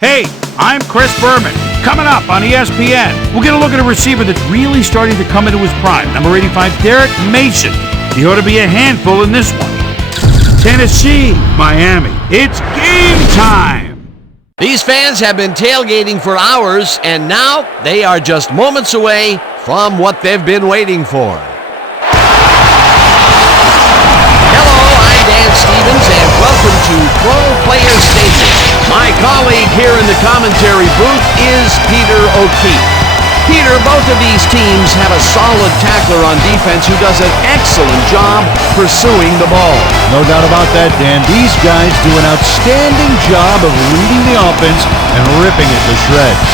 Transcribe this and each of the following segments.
Hey, I'm Chris Berman. Coming up on ESPN, we'll get a look at a receiver that's really starting to come into his prime. Number 85, Derek Mason. He ought to be a handful in this one. Tennessee, Miami. It's game time! These fans have been tailgating for hours, and now they are just moments away from what they've been waiting for. Hello, I'm Dan Stevens, and welcome to Pro Player Stadium. My colleague here in the commentary booth is Peter O'Keefe. Peter, both of these teams have a solid tackler on defense who does an excellent job pursuing the ball. No doubt about that, Dan. These guys do an outstanding job of reading the offense and ripping it to shreds.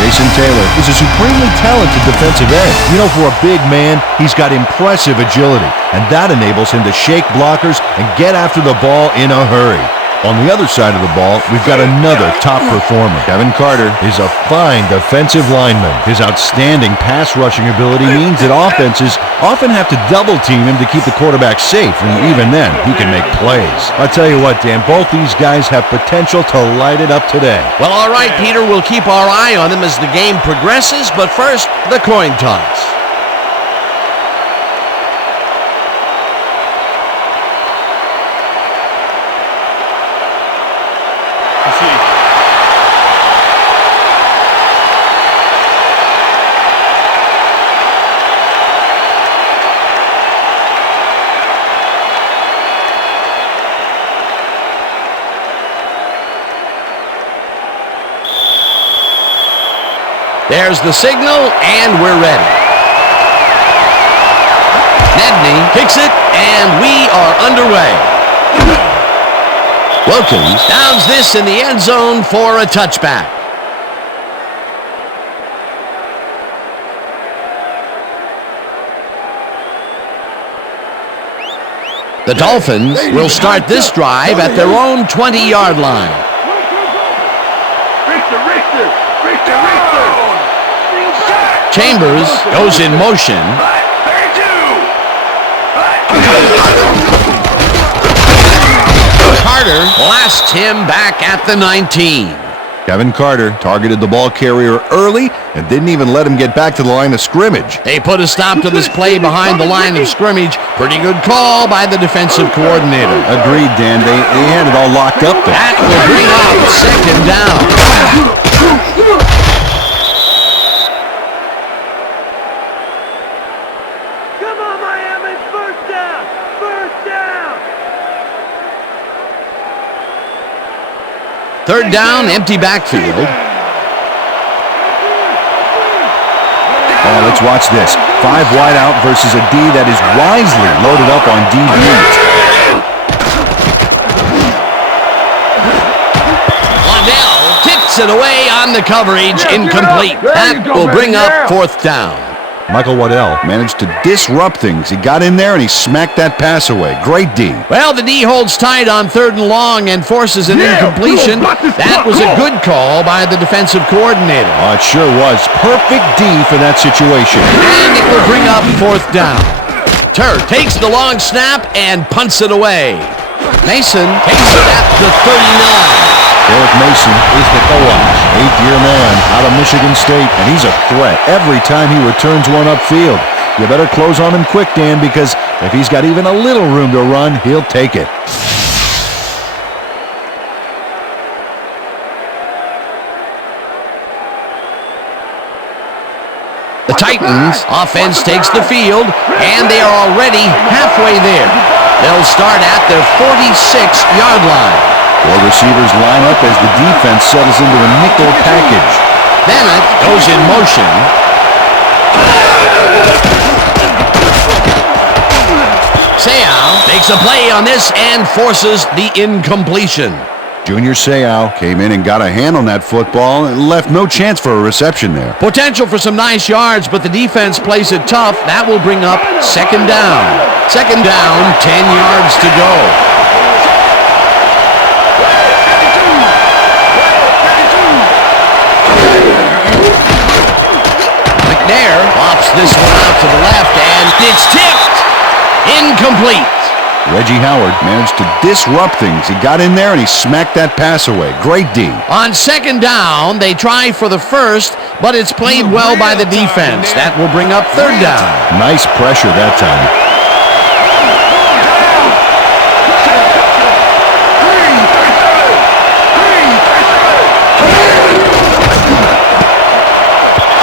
Jason Taylor is a supremely talented defensive end. You know, for a big man, he's got impressive agility, and that enables him to shake blockers and get after the ball in a hurry. On the other side of the ball, we've got another top performer. Kevin Carter is a fine defensive lineman. His outstanding pass rushing ability means that offenses often have to double team him to keep the quarterback safe, and even then, he can make plays. I'll tell you what, Dan, both these guys have potential to light it up today. Well, all right, Peter, we'll keep our eye on them as the game progresses, but first, the coin toss. There's the signal, and we're ready. Nedney kicks it, and we are underway. Wilkins downs this in the end zone for a touchback. The Dolphins will start this drive at their own 20-yard line. Chambers goes in motion. Carter blasts him back at the 19. Kevin Carter targeted the ball carrier early and didn't even let him get back to the line of scrimmage. They put a stop to this play behind the line of scrimmage. Pretty good call by the defensive coordinator. Agreed, Dan. They had it all locked up there. That will bring up second down. Third down, empty backfield. Oh, let's watch this. 5 wide out versus a D that is wisely loaded up on DBs. Waddell tips it away on the coverage, incomplete. That will bring up fourth down. Michael Waddell managed to disrupt things. He got in there and he smacked that pass away. Great D. Well, the D holds tight on third and long and forces an incompletion. That was a good call by the defensive coordinator. Oh, it sure was. Perfect D for that situation. And it will bring up fourth down. Turr takes the long snap and punts it away. Mason takes it at the 39. Derek Mason is the co-op, 8th-year man out of Michigan State, and he's a threat every time he returns one upfield. You better close on him quick, Dan, because if he's got even a little room to run, he'll take it. The Titans offense takes the field, and they are already halfway there. They'll start at their 46-yard line. 4 receivers line up as the defense settles into a nickel package. Bennett goes in motion. Seau makes a play on this and forces the incompletion. Junior Seau came in and got a hand on that football and left no chance for a reception there. Potential for some nice yards, but the defense plays it tough. That will bring up second down. Second down, 10 yards to go. Pops this one out to the left, and it's tipped. Incomplete. Reggie Howard managed to disrupt things. He got in there and he smacked that pass away. Great D. On second down, they try for the first, but it's played well by the defense. That will bring up third down. Nice pressure that time.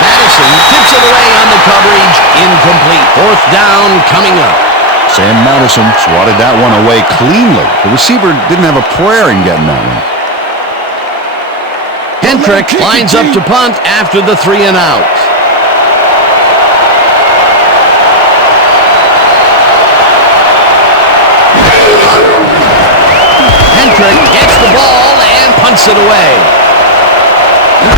Madison tips it away on the coverage. Incomplete. Fourth down coming up. Sam Madison swatted that one away cleanly. The receiver didn't have a prayer in getting that one. Hendrick lines up to punt after the 3 and out. Hendrick gets the ball and punts it away.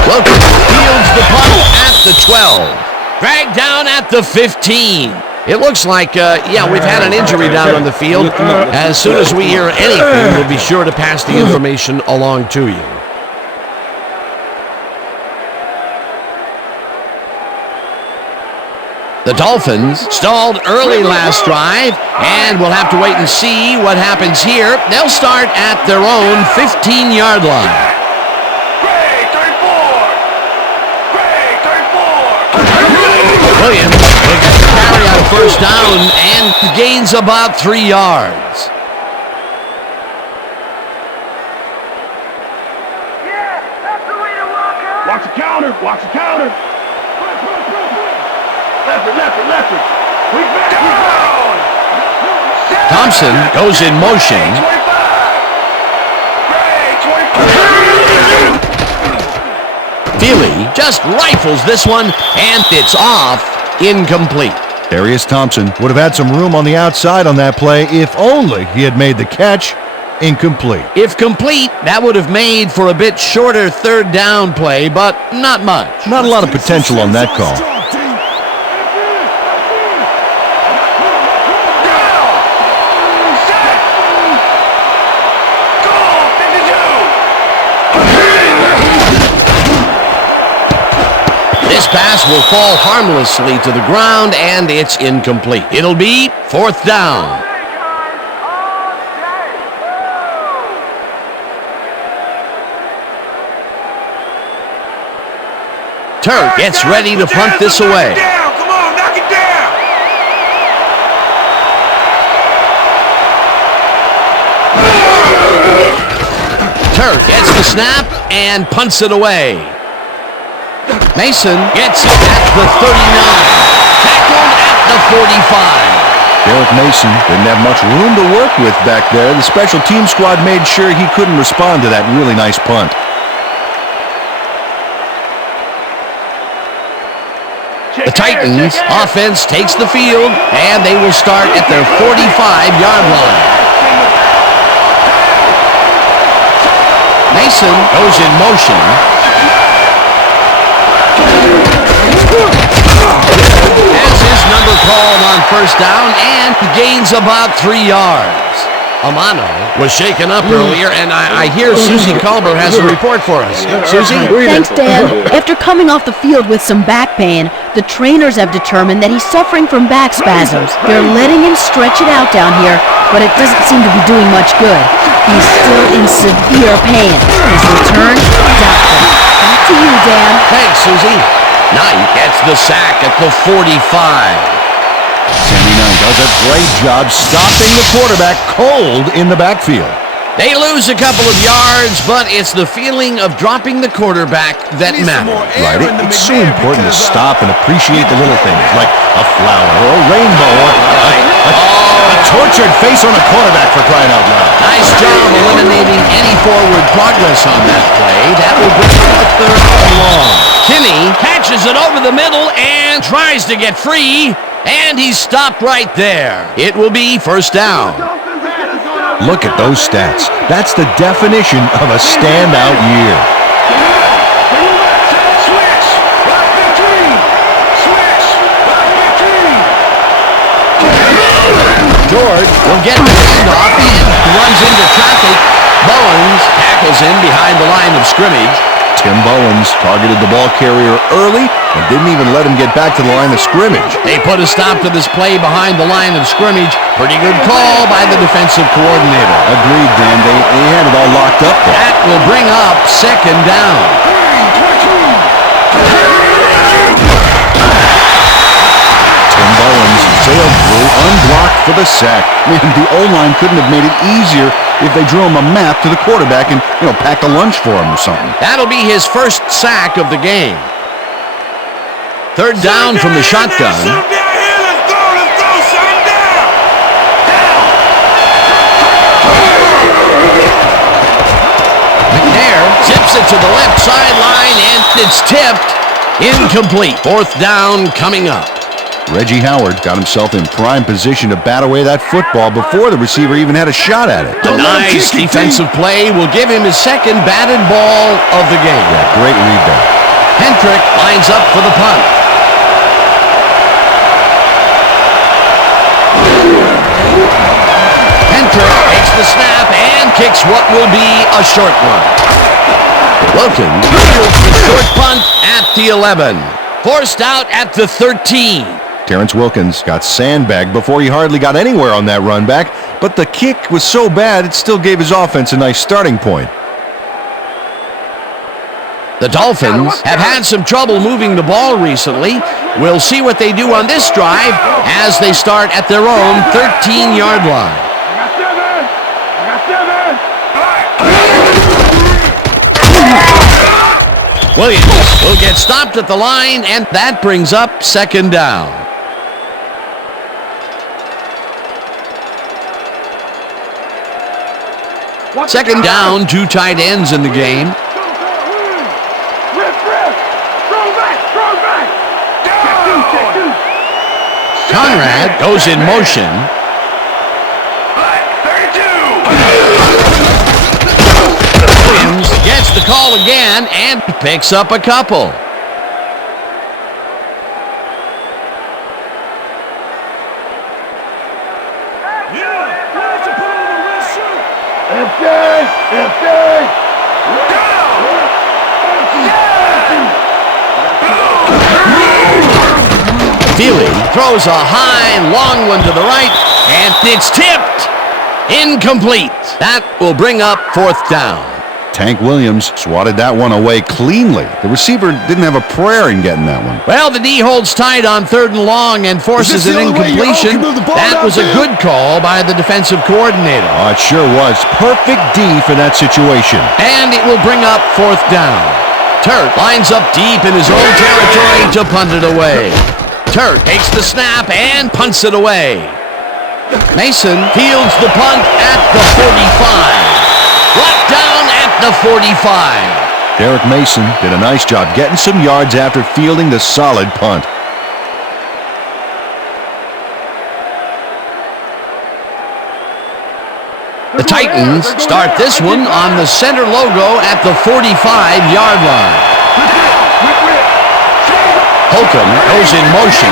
Wilkins fields the punt at the 12. Dragged down at the 15. It looks like, we've had an injury down on the field. As soon as we hear anything, we'll be sure to pass the information along to you. The Dolphins stalled early last drive, and we'll have to wait and see what happens here. They'll start at their own 15-yard line. Williams will get the carry on first down and gains about 3 yards. Watch the counter. Watch the counter. Left it. We down. Thompson goes in motion. Feely just rifles this one, and it's off. Incomplete. Darius Thompson would have had some room on the outside on that play if only he had made the catch. Incomplete. If complete, that would have made for a bit shorter third down play, but not much. Not a lot of potential on that call. This pass will fall harmlessly to the ground, and it's incomplete. It'll be fourth down. Turk gets ready to punt this away. Come on, knock it down. Turk gets the snap and punts it away. Mason gets it at the 39. Tackled at the 45. Derek Mason didn't have much room to work with back there. The special team squad made sure he couldn't respond to that really nice punt. The Titans offense takes the field, and they will start at their 45-yard line. Mason goes in motion. Has his number called on first down and gains about 3 yards. Amano was shaken up earlier, and I hear Susie Culber has a report for us. Susie? Thanks, Dan. After coming off the field with some back pain, the trainers have determined that he's suffering from back spasms. They're letting him stretch it out down here, but it doesn't seem to be doing much good. He's still in severe pain. His return, doubtful. Back to you, Dan. Thanks, Susie. Knight gets the sack at the 45. Sammy Knight does a great job stopping the quarterback cold in the backfield. They lose a couple of yards, but it's the feeling of dropping the quarterback that matters. Right, it's so important to stop and appreciate the little things, like a flower or a rainbow or a tortured face on a quarterback, for crying out loud. Nice job eliminating any forward progress on that play. That will bring up a third and long. Kinney catches it over the middle and tries to get free, and he's stopped right there. It will be first down. Look at those stats. That's the definition of a standout year. George will get the handoff and runs into traffic. Bowens tackles him behind the line of scrimmage. Tim Bowens targeted the ball carrier early and didn't even let him get back to the line of scrimmage. They put a stop to this play behind the line of scrimmage. Pretty good call by the defensive coordinator. Agreed, Dan. They had it all locked up there. That will bring up second down. Tim Bowens sailed through, unblocked for the sack. Man, the O-line couldn't have made it easier if they drew him a map to the quarterback and, packed a lunch for him or something. That'll be his first sack of the game. Third down from the shotgun. McNair zips it to the left sideline, and it's tipped. Incomplete. Fourth down coming up. Reggie Howard got himself in prime position to bat away that football before the receiver even had a shot at it. A nice defensive play will give him his second batted ball of the game. Yeah, great read there. Hendrick lines up for the punt. Hendrick takes the snap and kicks what will be a short one. Wilkins fields the short punt at the 11. Forced out at the 13. Terrence Wilkins got sandbagged before he hardly got anywhere on that run back, but the kick was so bad it still gave his offense a nice starting point. The Dolphins have had some trouble moving the ball recently. We'll see what they do on this drive as they start at their own 13-yard line. Williams will get stopped at the line, and that brings up second down. Second down, two tight ends in the game. Conrad goes in motion. Williams gets the call again and picks up a couple. Feely throws a high, long one to the right, and it's tipped. Incomplete. That will bring up fourth down. Tank Williams swatted that one away cleanly. The receiver didn't have a prayer in getting that one. Well, the D holds tight on third and long and forces an incompletion. That was a good call by the defensive coordinator. Oh, it sure was. Perfect D for that situation. And it will bring up fourth down. Turk lines up deep in his own territory to punt it away. Turk takes the snap and punts it away. Mason fields the punt at the 45. Brought down at the 45. Derek Mason did a nice job getting some yards after fielding the solid punt. The Titans start this one on the center logo at the 45-yard line. Holcomb goes in motion.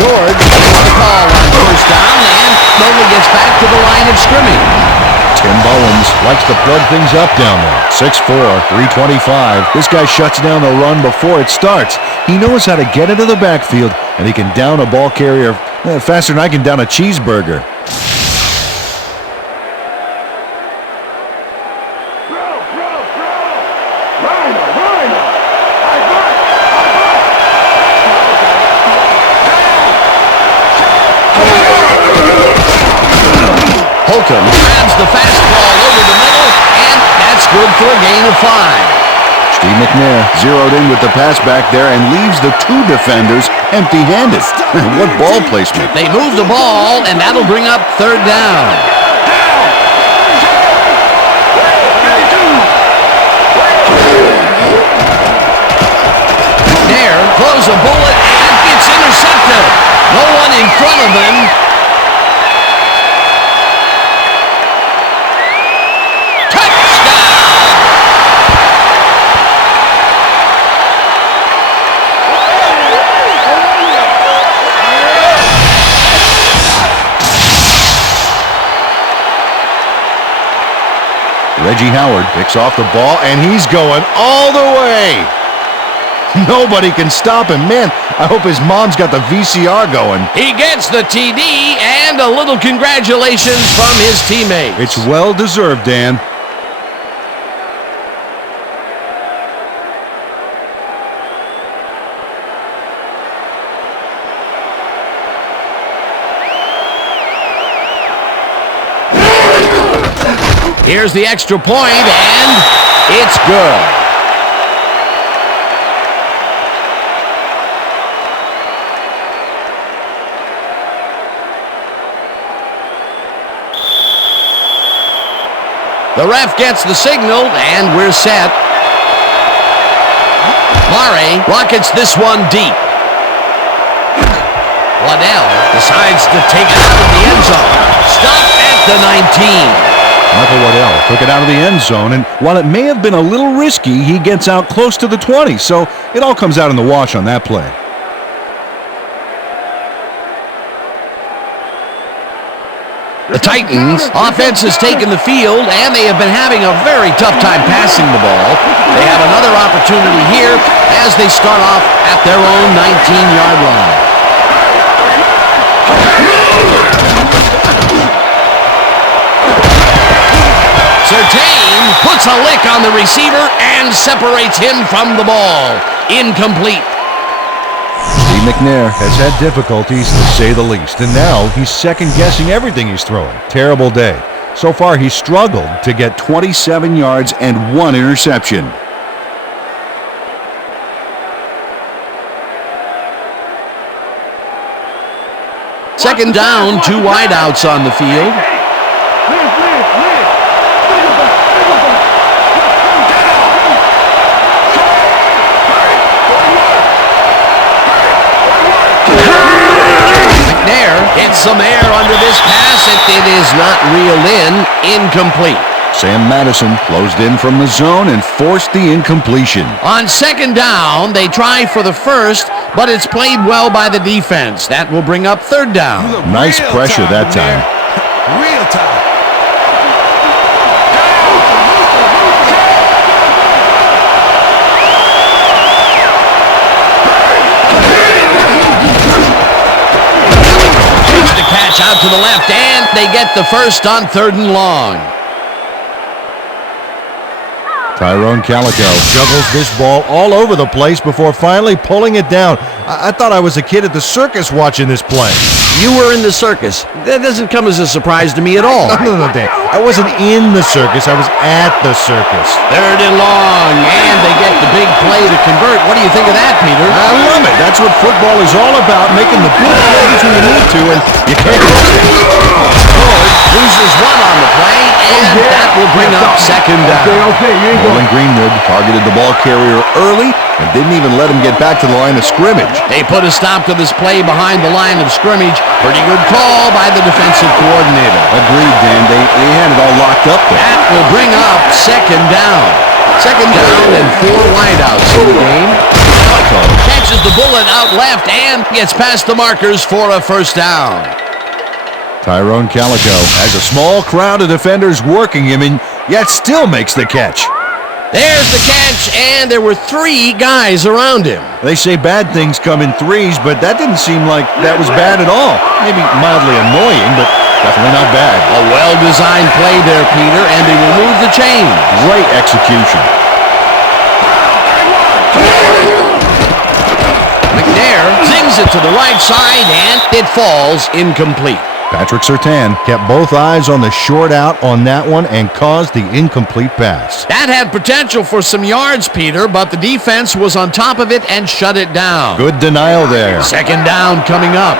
George gets the call on first down and slowly gets back to the line of scrimmage. Tim Bowens likes to plug things up down there. 6'4", 325. This guy shuts down the run before it starts. He knows how to get into the backfield, and he can down a ball carrier faster than I can down a cheeseburger. Holcomb grabs the fastball over the middle, and that's good for a gain of 5. Steve McNair zeroed in with the pass back there and leaves the two defenders empty-handed. What ball placement. They move the ball, and that'll bring up third down. McNair throws a bullet, and it's intercepted. No one in front of him. Reggie Howard picks off the ball, and he's going all the way. Nobody can stop him. Man, I hope his mom's got the VCR going. He gets the TD and a little congratulations from his teammates. It's well-deserved, Dan. Here's the extra point, and it's good. The ref gets the signal, and we're set. Murray rockets this one deep. Waddell decides to take it out of the end zone. Stop at the 19. Michael Waddell took it out of the end zone, and while it may have been a little risky, he gets out close to the 20, so it all comes out in the wash on that play. The Titans offense has taken the field, and they have been having a very tough time passing the ball. They have another opportunity here as they start off at their own 19-yard line. Surtain puts a lick on the receiver and separates him from the ball. Incomplete. Steve McNair has had difficulties, to say the least, and now he's second-guessing everything he's throwing. Terrible day. So far, he's struggled to get 27 yards and 1 interception. Second down, 2 wideouts on the field. Hits some air under this pass, and it is not reeled in. Incomplete. Sam Madison closed in from the zone and forced the incompletion. On second down, they try for the first, but it's played well by the defense. That will bring up third down. Nice pressure that time. Real time. Catch out to the left, and they get the first on 3rd and long. Tyrone Calico juggles this ball all over the place before finally pulling it down. I thought I was a kid at the circus watching this play. You were in the circus. That doesn't come as a surprise to me at all. No, Dan. I wasn't in the circus. I was at the circus. 3rd and long, and they get the big play to convert. What do you think of that, Peter? I love it. That's what football is all about, making the big plays when you need to, and you can't miss it. Loses one on the play, and that will bring up second down. Bowling Greenwood targeted the ball carrier early and didn't even let him get back to the line of scrimmage. They put a stop to this play behind the line of scrimmage. Pretty good call by the defensive coordinator. Agreed, Dan. They had it all locked up there. That will bring up second down. Second down and 4 wideouts in the game. Catches the bullet out left and gets past the markers for a first down. Tyrone Calico has a small crowd of defenders working him and yet still makes the catch. There's the catch, and there were 3 guys around him. They say bad things come in threes, but that didn't seem like that was bad at all. Maybe mildly annoying, but definitely not bad. A well-designed play there, Peter, and they will move the chains. Great execution. McNair zings it to the right side, and it falls incomplete. Patrick Surtain kept both eyes on the short out on that one and caused the incomplete pass. That had potential for some yards, Peter, but the defense was on top of it and shut it down. Good denial there. Second down coming up.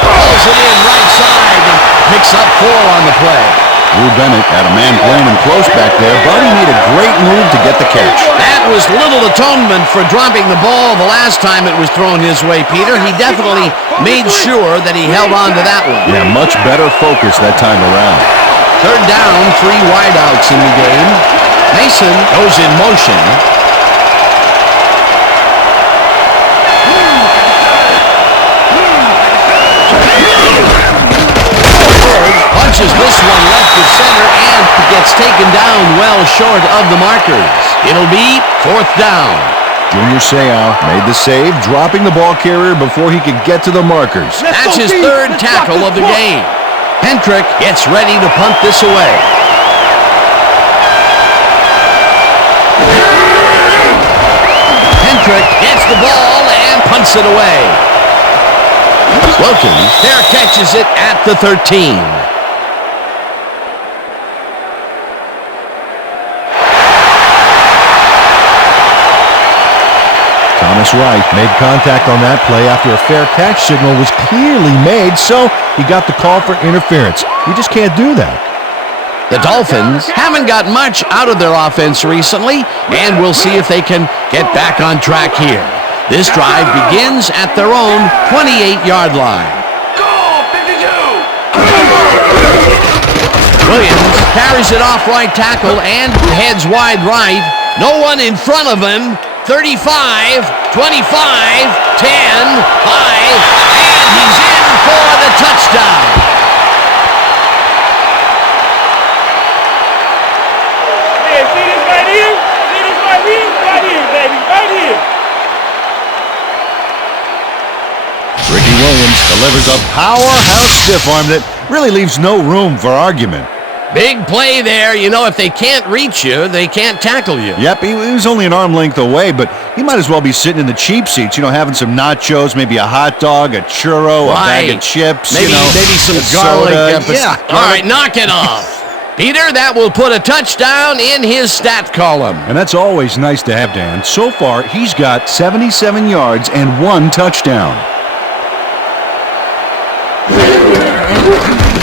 Pulls it in right side and picks up 4 on the play. Drew Bennett had a man playing him close back there, but he made a great move to get the catch. That was little atonement for dropping the ball the last time it was thrown his way, Peter. He definitely made sure that he held on to that one. Yeah, much better focus that time around. Third down, 3 wideouts in the game. Mason goes in motion. Pushes this one left to center and gets taken down well short of the markers. It'll be 4th down. Junior Seau made the save, dropping the ball carrier before he could get to the markers. That's his 3rd tackle of the game. Hendrick gets ready to punt this away. Hendrick gets the ball and punts it away. Wilkins there catches it at the 13. Thomas Wright made contact on that play after a fair catch signal was clearly made, so he got the call for interference. You just can't do that. The Dolphins haven't got much out of their offense recently, and we'll see if they can get back on track here. This drive begins at their own 28-yard line. Williams carries it off right tackle and heads wide right. No one in front of him. 35, 25, 10, 5, and he's in for the touchdown. Hey, see this right here? See this right here? Right here, baby. Right here. Ricky Williams delivers a powerhouse stiff arm that really leaves no room for argument. Big play there. You know, if they can't reach you, they can't tackle you. Yep, he was only an arm length away, but he might as well be sitting in the cheap seats, having some nachos, maybe a hot dog, a churro, a bag of chips, maybe some garlic. Yeah. All right, knock it off. Peter, that will put a touchdown in his stat column. And that's always nice to have, Dan. So far, he's got 77 yards and 1 touchdown.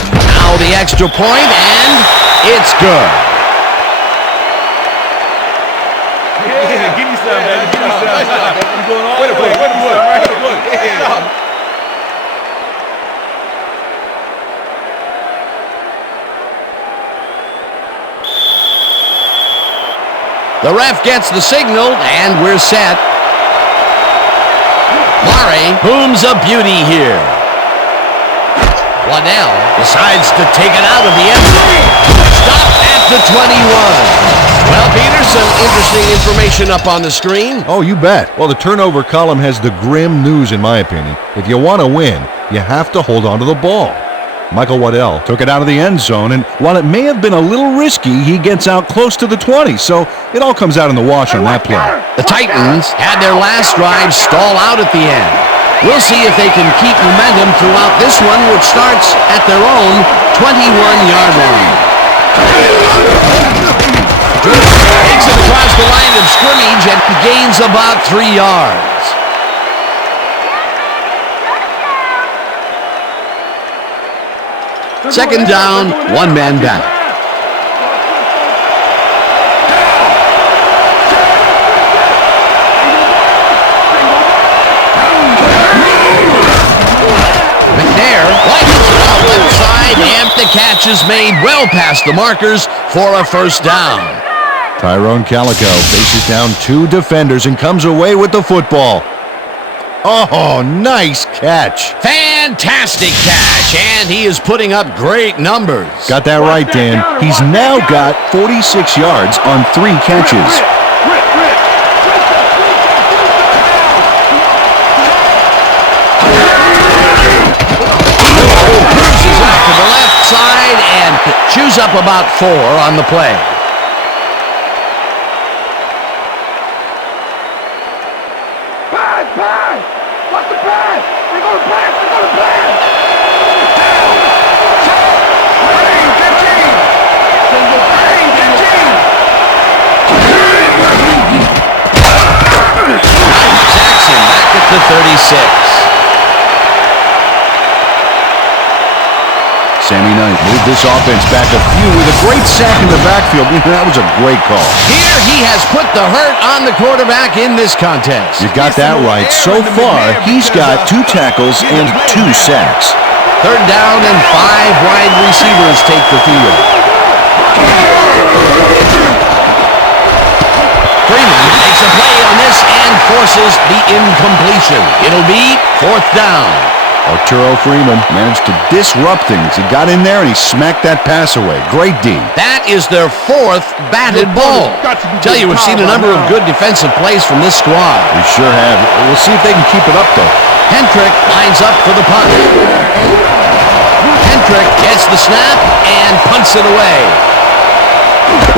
Now the extra point, and it's good. Yeah, give me some, baby. Give me some. You're going all the way. Wait a minute. Right here. Look. Yeah. The ref gets the signal, and we're set. Murray booms a beauty here. Waddell decides to take it out of the end zone. Stopped at the 21. Well, Peter, some interesting information up on the screen. Oh, you bet. Well, the turnover column has the grim news, in my opinion. If you want to win, you have to hold on to the ball. Michael Waddell took it out of the end zone, and while it may have been a little risky, he gets out close to the 20, so it all comes out in the wash on that play. The Titans had their last drive stall out at the end. We'll see if they can keep momentum throughout this one, which starts at their own 21-yard line. Takes it across the line of scrimmage and gains about 3 yards. Second down, 1 man back. McNair likes it out left side, and the catch is made well past the markers for a first down. Tyrone Calico faces down 2 defenders and comes away with the football. Oh, nice catch. Fantastic catch, and he is putting up great numbers. Got that right, Dan. He's now got 46 yards on 3 catches. Cruises out to the left side and chews up about 4 on the play. Pass! What's the pass? They're going to pass! They're going to pass! 15! Jackson back at the 36. Sammy Knight moved this offense back a few with a great sack in the backfield. That was a great call. Here he has put the hurt on the quarterback in this contest. You got that right. So far, he's got 2 tackles and 2 sacks. Third down and 5 wide receivers take the field. Freeman makes a play on this and forces the incompletion. It'll be 4th down. Arturo Freeman managed to disrupt things. He got in there and he smacked that pass away. Great D. That is their 4th batted ball. Tell you, we've seen a number of good defensive plays from this squad. We sure have. We'll see if they can keep it up, though. Hendrick lines up for the punt. Hendrick gets the snap and punts it away.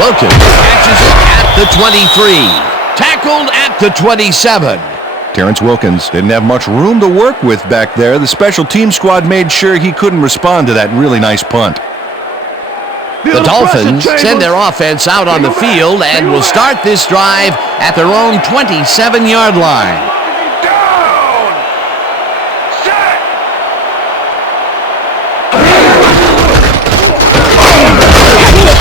Wilkins catches it at the 23. Tackled at the 27. Terrence Wilkins didn't have much room to work with back there. The special team squad made sure he couldn't respond to that really nice punt. The Dolphins send their offense out on the field and will start this drive at their own 27-yard line.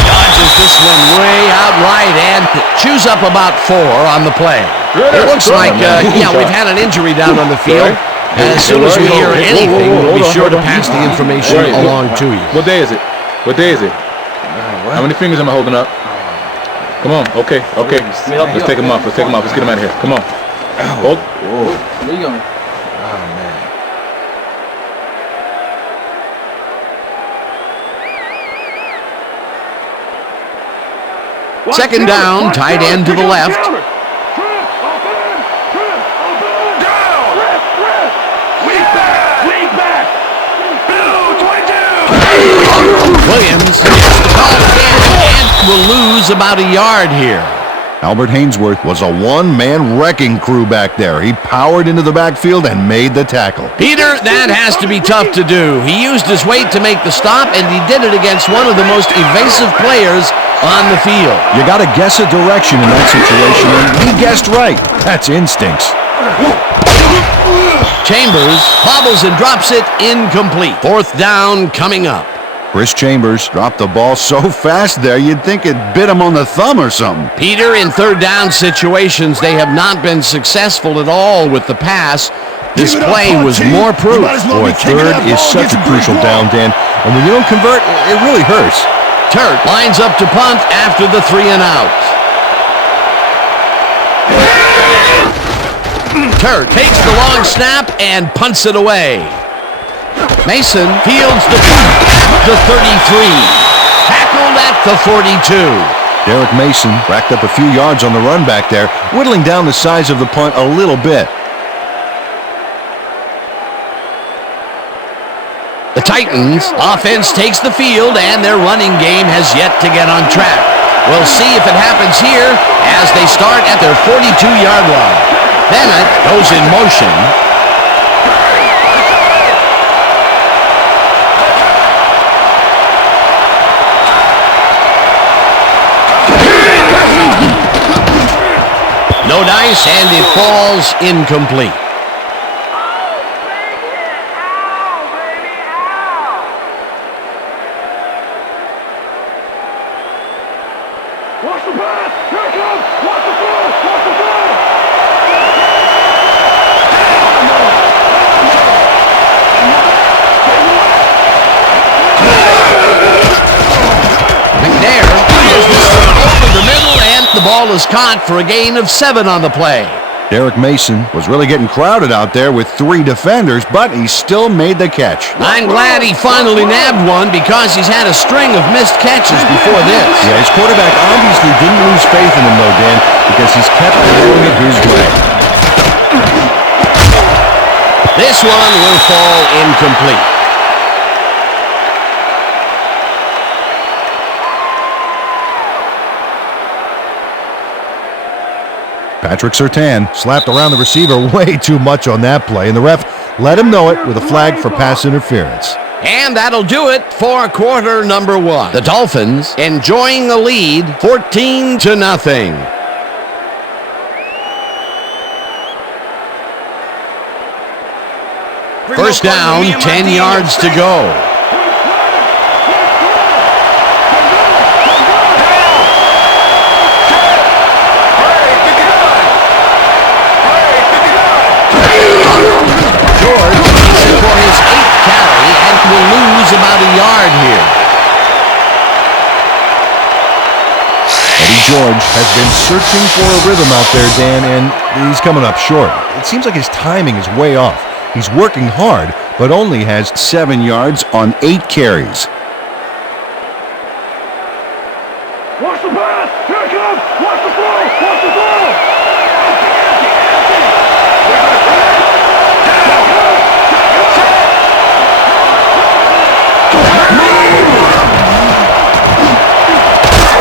Dodges this one way out right and chews up about 4 on the play. It looks like, we've had an injury down on the field. As soon as we hear anything, we'll be sure to pass the information along to you. What day is it? What day is it? How many fingers am I holding up? Come on. Okay. Let's take him off. Let's get him out of here. Come on. Hold. Where you going? Oh, man. Second down, tight end to the left. Williams gets the call again and will lose about a yard here. Albert Hainsworth was a one-man wrecking crew back there. He powered into the backfield and made the tackle. Peter, that has to be tough to do. He used his weight to make the stop, and he did it against one of the most evasive players on the field. You got to guess a direction in that situation, and he guessed right. That's instincts. Chambers bobbles and drops it incomplete. 4th down coming up. Chris Chambers dropped the ball so fast there, you'd think it bit him on the thumb or something. Peter, in 3rd down situations, they have not been successful at all with the pass. This play was more proof. Boy, 3rd is such a crucial down, Dan. And when you don't convert, it really hurts. Turk lines up to punt after the 3 and out. Turk takes the long snap and punts it away. Mason fields the punt at the 33. Tackled at the 42. Derek Mason racked up a few yards on the run back there, whittling down the size of the punt a little bit. The Titans offense takes the field and their running game has yet to get on track. We'll see if it happens here as they start at their 42-yard line. Bennett goes in motion. No dice, and it falls incomplete. Watch the pass! Here it comes! Watch the throw! Watch the throw! McNair fires this one over the middle, and the ball is caught for a gain of 7 on the play. Derek Mason was really getting crowded out there with 3 defenders, but he still made the catch. I'm glad he finally nabbed one because he's had a string of missed catches before this. Yeah, his quarterback obviously didn't lose faith in him, though, Dan, because he's kept throwing it his way. This one will fall incomplete. Patrick Surtain slapped around the receiver way too much on that play, and the ref let him know it with a flag for pass interference. And that'll do it for quarter number 1. The Dolphins enjoying the lead 14-0. First down, 10 yards to go. For his 8th carry and will lose about a yard here. Eddie George has been searching for a rhythm out there, Dan, and he's coming up short. It seems like his timing is way off. He's working hard, but only has 7 yards on 8 carries. Watch the pass! Here it comes! Watch the throw! Watch the throw!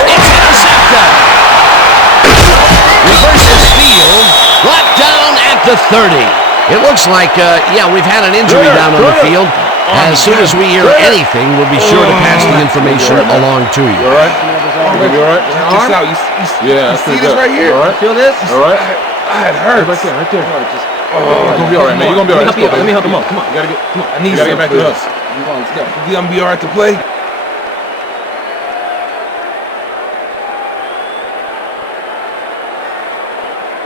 It's intercepted. Reverses field. Brought down at the 30. It looks like, we've had an injury down on the field. As soon as we hear anything, we'll be sure to pass the information along to you. You all right? You gonna be all right? Just out. Yeah, You see this right here? All right? Feel this? All right? It hurts. Right there. You're gonna be all right, man. You're gonna be all right. Let me help you. Come on. You gotta get. Come on. I need You gotta get back to us. You gonna be all right to play?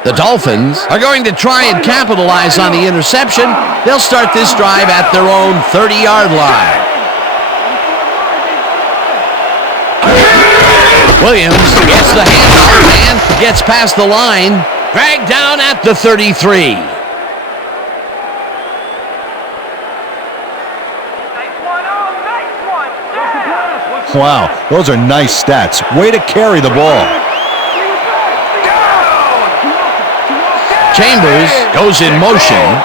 The Dolphins are going to try and capitalize on the interception. They'll start this drive at their own 30-yard line. Williams gets the handoff and gets past the line. Dragged down at the 33. Wow, those are nice stats. Way to carry the ball. Chambers goes in motion.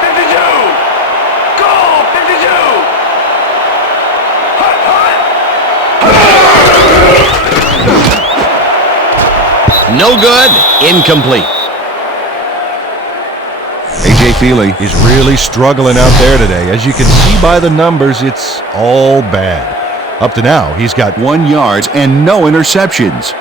No good. Incomplete. A.J. Feely is really struggling out there today. As you can see by the numbers, it's all bad. Up to now, he's got 1 yard and no interceptions.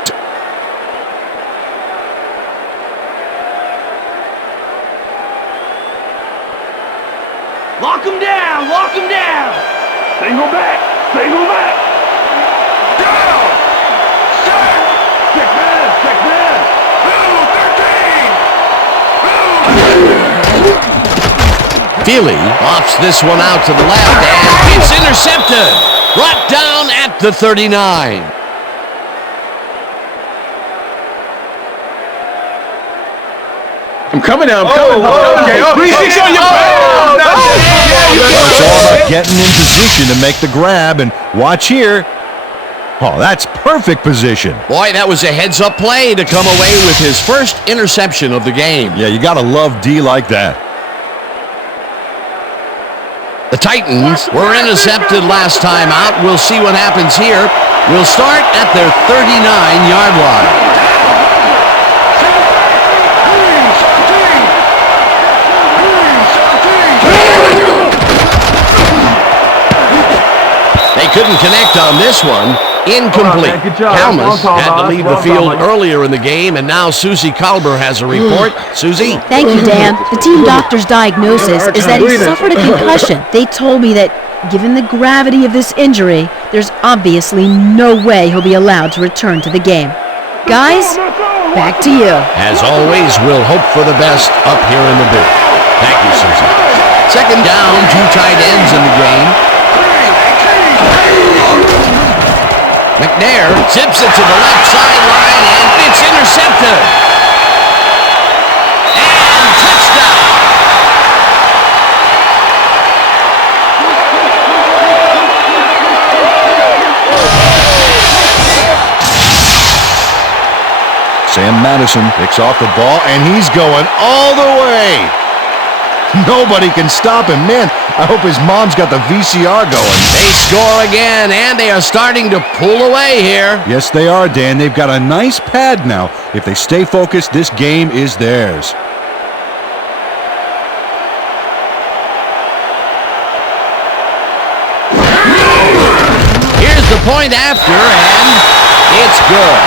Lock him down! Lock him down! Single back! Single back! Down! Sack! Check man! Check man! Blue 13! Feely lofts this one out to the left, and it's intercepted. Brought down at the 39. I'm coming now. I'm coming. Okay. It's It's all about getting in position to make the grab, and watch here. Oh, that's perfect position. Boy, that was a heads-up play to come away with his first interception of the game. Yeah, you gotta love D like that. The Titans were intercepted last time out. We'll see what happens here. We'll start at their 39-yard line. They couldn't connect on this one. Incomplete. Kalmus had to leave the field earlier in the game, and now Susie Kalber has a report. Susie? Thank you, Dan. The team doctor's diagnosis is that he suffered a concussion. They told me that, given the gravity of this injury, there's obviously no way he'll be allowed to return to the game. Guys, back to you. As always, we'll hope for the best up here in the booth. Thank you, Susie. Second down, 2 tight ends in the game. McNair zips it to the left sideline, and it's intercepted. And touchdown. Sam Madison picks off the ball, and he's going all the way. Nobody can stop him. Man, I hope his mom's got the VCR going. They score again, and they are starting to pull away here. Yes, they are, Dan. They've got a nice pad now. If they stay focused, this game is theirs. Here's the point after, and it's good.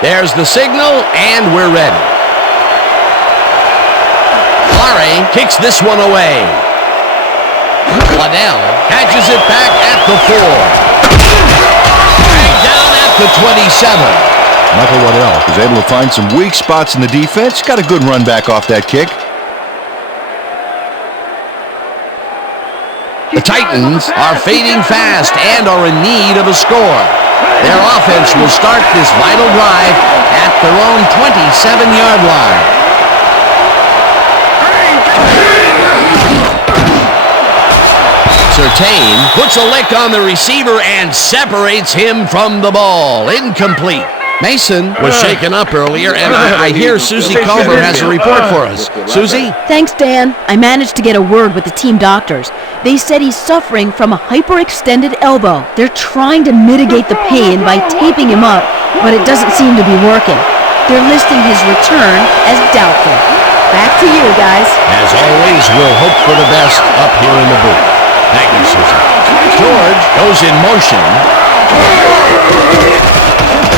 There's the signal, and we're ready. Larry kicks this one away. Waddell catches it back at the 4. Dragged down at the 27. Michael Waddell was able to find some weak spots in the defense. Got a good run back off that kick. The Titans are fading fast and are in need of a score. Their offense will start this vital drive at their own 27-yard line. Surtain puts a lick on the receiver and separates him from the ball. Incomplete. Mason was shaken up earlier, and I hear Susie Culver has a report for us. Susie? Thanks, Dan. I managed to get a word with the team doctors. They said he's suffering from a hyperextended elbow. They're trying to mitigate the pain by taping him up, but it doesn't seem to be working. They're listing his return as doubtful. Back to you, guys. As always, we'll hope for the best up here in the booth. Thank you, Susie. George goes in motion.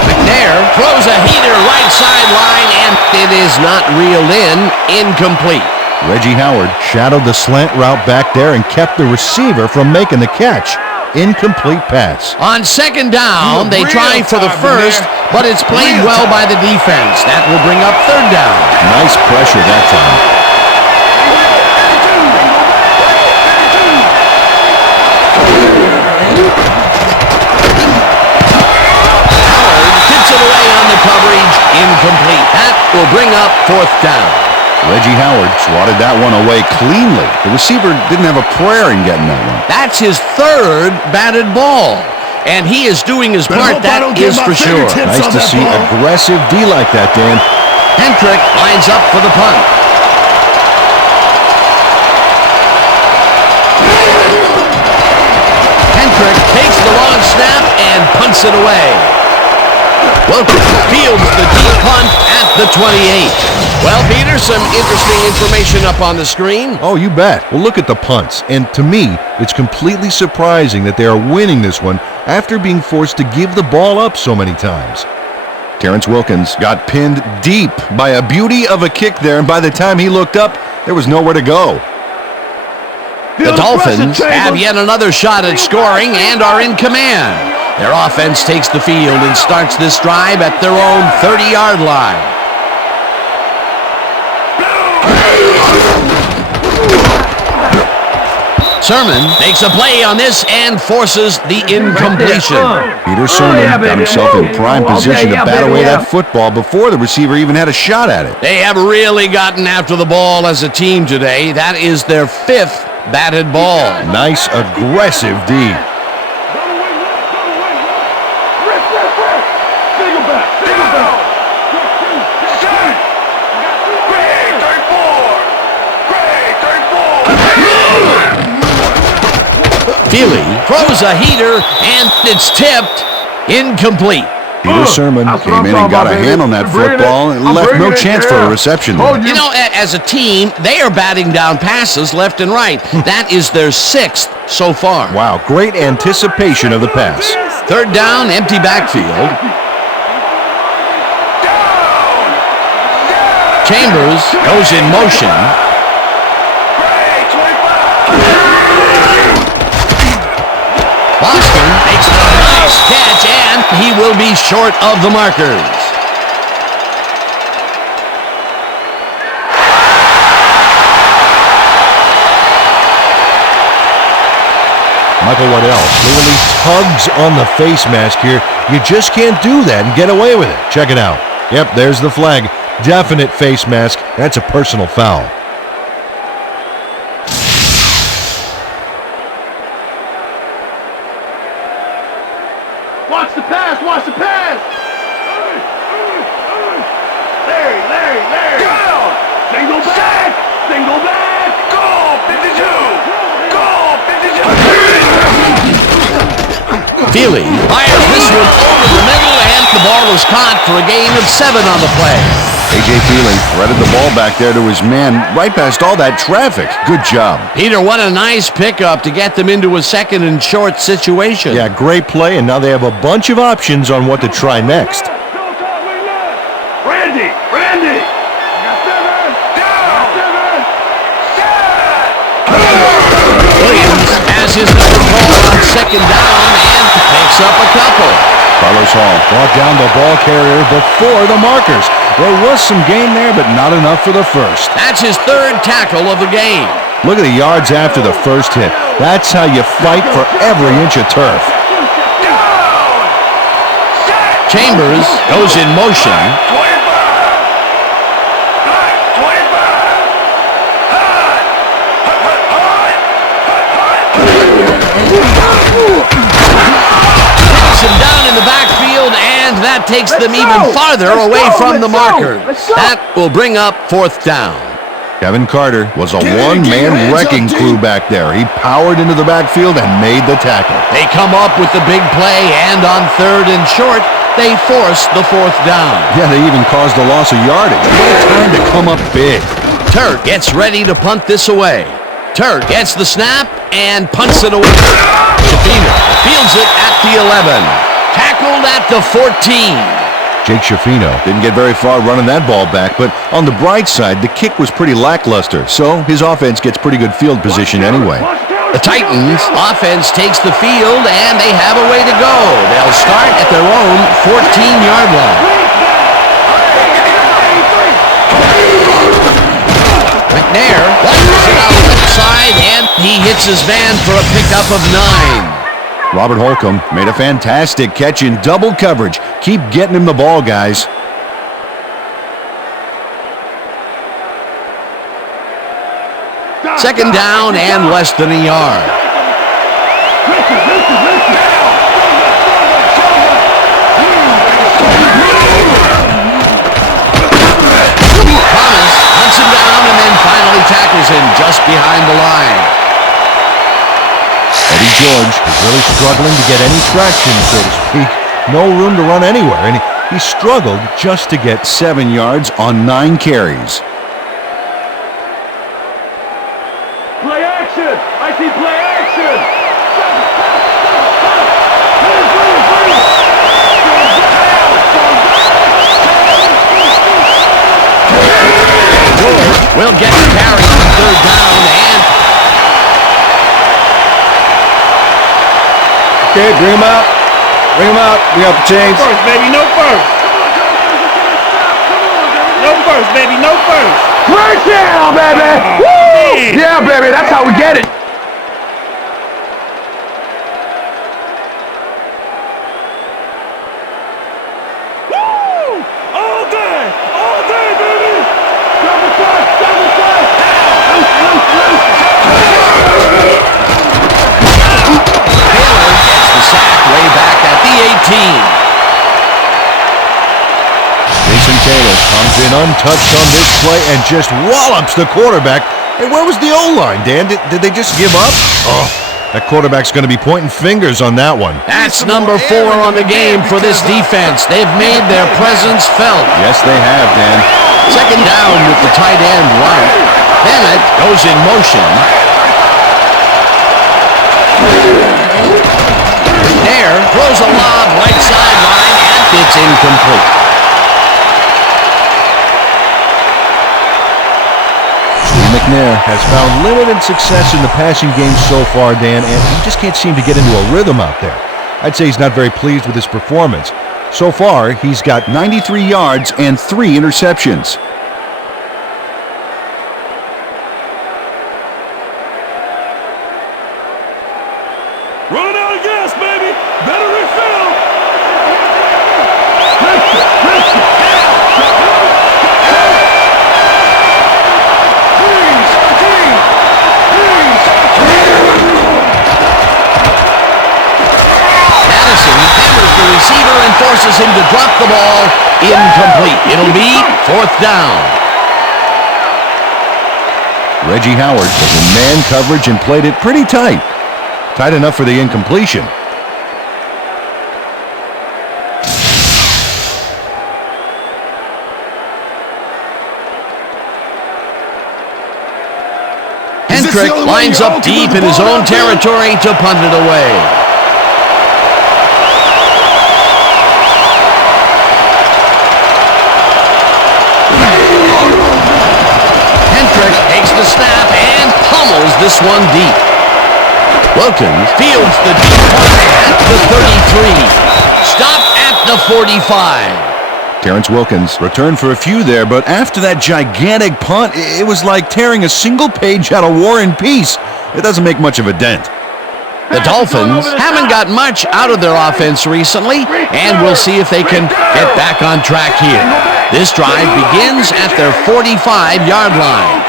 McNair throws a heater right sideline, and it is not reeled in. Incomplete. Reggie Howard shadowed the slant route back there and kept the receiver from making the catch. Incomplete pass. On second down, they try for the first, but it's played well by the defense. That will bring up third down. Nice pressure that time. Away on the coverage, incomplete. That will bring up fourth down. Reggie Howard swatted that one away cleanly. The receiver didn't have a prayer in getting that one. That's his third batted ball, and he is doing his part, that is for sure. Nice to see aggressive D like that, Dan. Hendrick lines up for the punt. Hendrick takes the long snap and punts it away. Wilkins fields the deep punt at the 28. Well, Peter, some interesting information up on the screen. Oh, you bet. Well, look at the punts. And to me, it's completely surprising that they are winning this one after being forced to give the ball up so many times. Terrence Wilkins got pinned deep by a beauty of a kick there, and by the time he looked up, there was nowhere to go. The Dolphins have yet another shot at scoring and are in command. Their offense takes the field and starts this drive at their own 30-yard line. Sermon makes a play on this and forces the incompletion. Peter Sermon got himself in prime position to bat away that football before the receiver even had a shot at it. They have really gotten after the ball as a team today. That is their fifth batted ball. Nice, aggressive D. Feely throws a heater, and it's tipped. Incomplete. Peter Sermon came in and got a hand on that football and left no chance for a reception there. You know, as a team, they are batting down passes left and right. That is their sixth so far. Wow, great anticipation of the pass. Third down, empty backfield. Chambers goes in motion. Boston makes a nice catch, and he will be short of the markers. Michael Waddell clearly tugs on the face mask here. You just can't do that and get away with it. Check it out. Yep, there's the flag. Definite face mask. That's a personal foul. Watch the pass! Watch the pass! Larry! Down! Single back! Single back! Goal! 52! Goal! 52! Feely fires this one over the middle, and the ball is caught for a gain of 7 on the play. A.J. Feely threaded the ball back there to his man right past all that traffic. Good job. Peter, what a nice pickup to get them into a second and short situation. Yeah, great play, and now they have a bunch of options on what to try next. Randy! Got 7! Down! 7! Williams has his number called on second down and picks up a couple. Carlos Hall brought down the ball carrier before the markers. There was some gain there, but not enough for the first. That's his third tackle of the game. Look at the yards after the first hit. That's how you fight for every inch of turf. Chambers goes in motion. Hits him down in the backfield, and that takes them even farther away from the marker. That will bring up fourth down. Kevin Carter was a one-man wrecking crew back there. He powered into the backfield and made the tackle. They come up with the big play, and on third and short, they force the fourth down. Yeah, they even caused a loss of yardage. What a time to come up big. Turk gets ready to punt this away. Turk gets the snap and punts it away. Shafino fields it at the 11. Tackled at the 14. Jake Shafino didn't get very far running that ball back, but on the bright side, the kick was pretty lackluster, so his offense gets pretty good field position anyway. The Titans offense takes the field, and they have a way to go. They'll start at their own 14-yard line. McNair watches it out left side, and he hits his man for a pickup of 9. Robert Holcomb made a fantastic catch in double coverage. Keep getting him the ball, guys. Second down and less than a yard. Thomas hunts him down and then finally tackles him just behind the line. Eddie George is really struggling to get any traction, so to speak. No room to run anywhere, and he struggled just to get 7 yards on 9 carries. Play action! I see play action! George will get the carry on third down and... Okay, bring him out. Bring him out. Bring out the chains. First, baby, no first. No first, baby, no first. First down, baby! Woo! Yeah, baby, that's how we get it. Woo! All day, baby! Double touch, double touch! Taylor gets the sack way back at the 18. Jason Taylor comes in untouched on this play and just wallops the quarterback. Hey, where was the O-line, Dan? Did they just give up? Oh, that quarterback's going to be pointing fingers on that one. That's number 4 on the game for this defense. They've made their presence felt. Yes, they have, Dan. Second down with the tight end right. Bennett goes in motion. There throws a lob right sideline and it's incomplete. McNair has found limited success in the passing game so far, Dan, and he just can't seem to get into a rhythm out there. I'd say he's not very pleased with his performance. So far, he's got 93 yards and 3 interceptions. Running out of gas, baby! Better refill! Madison hammers the receiver and forces him to drop the ball. Incomplete. It'll be fourth down. Reggie Howard was in man coverage and played it pretty tight. Tight enough for the incompletion. Hendrick lines up deep in his own territory to punt it away. Hendrick takes the snap and pummels this one deep. Wilkins fields the deep punt at the 33. Stopped at the 45. Terrence Wilkins returned for a few there, but after that gigantic punt, it was like tearing a single page out of War and Peace. It doesn't make much of a dent. The Dolphins haven't got much out of their offense recently, and we'll see if they can get back on track here. This drive begins at their 45-yard line.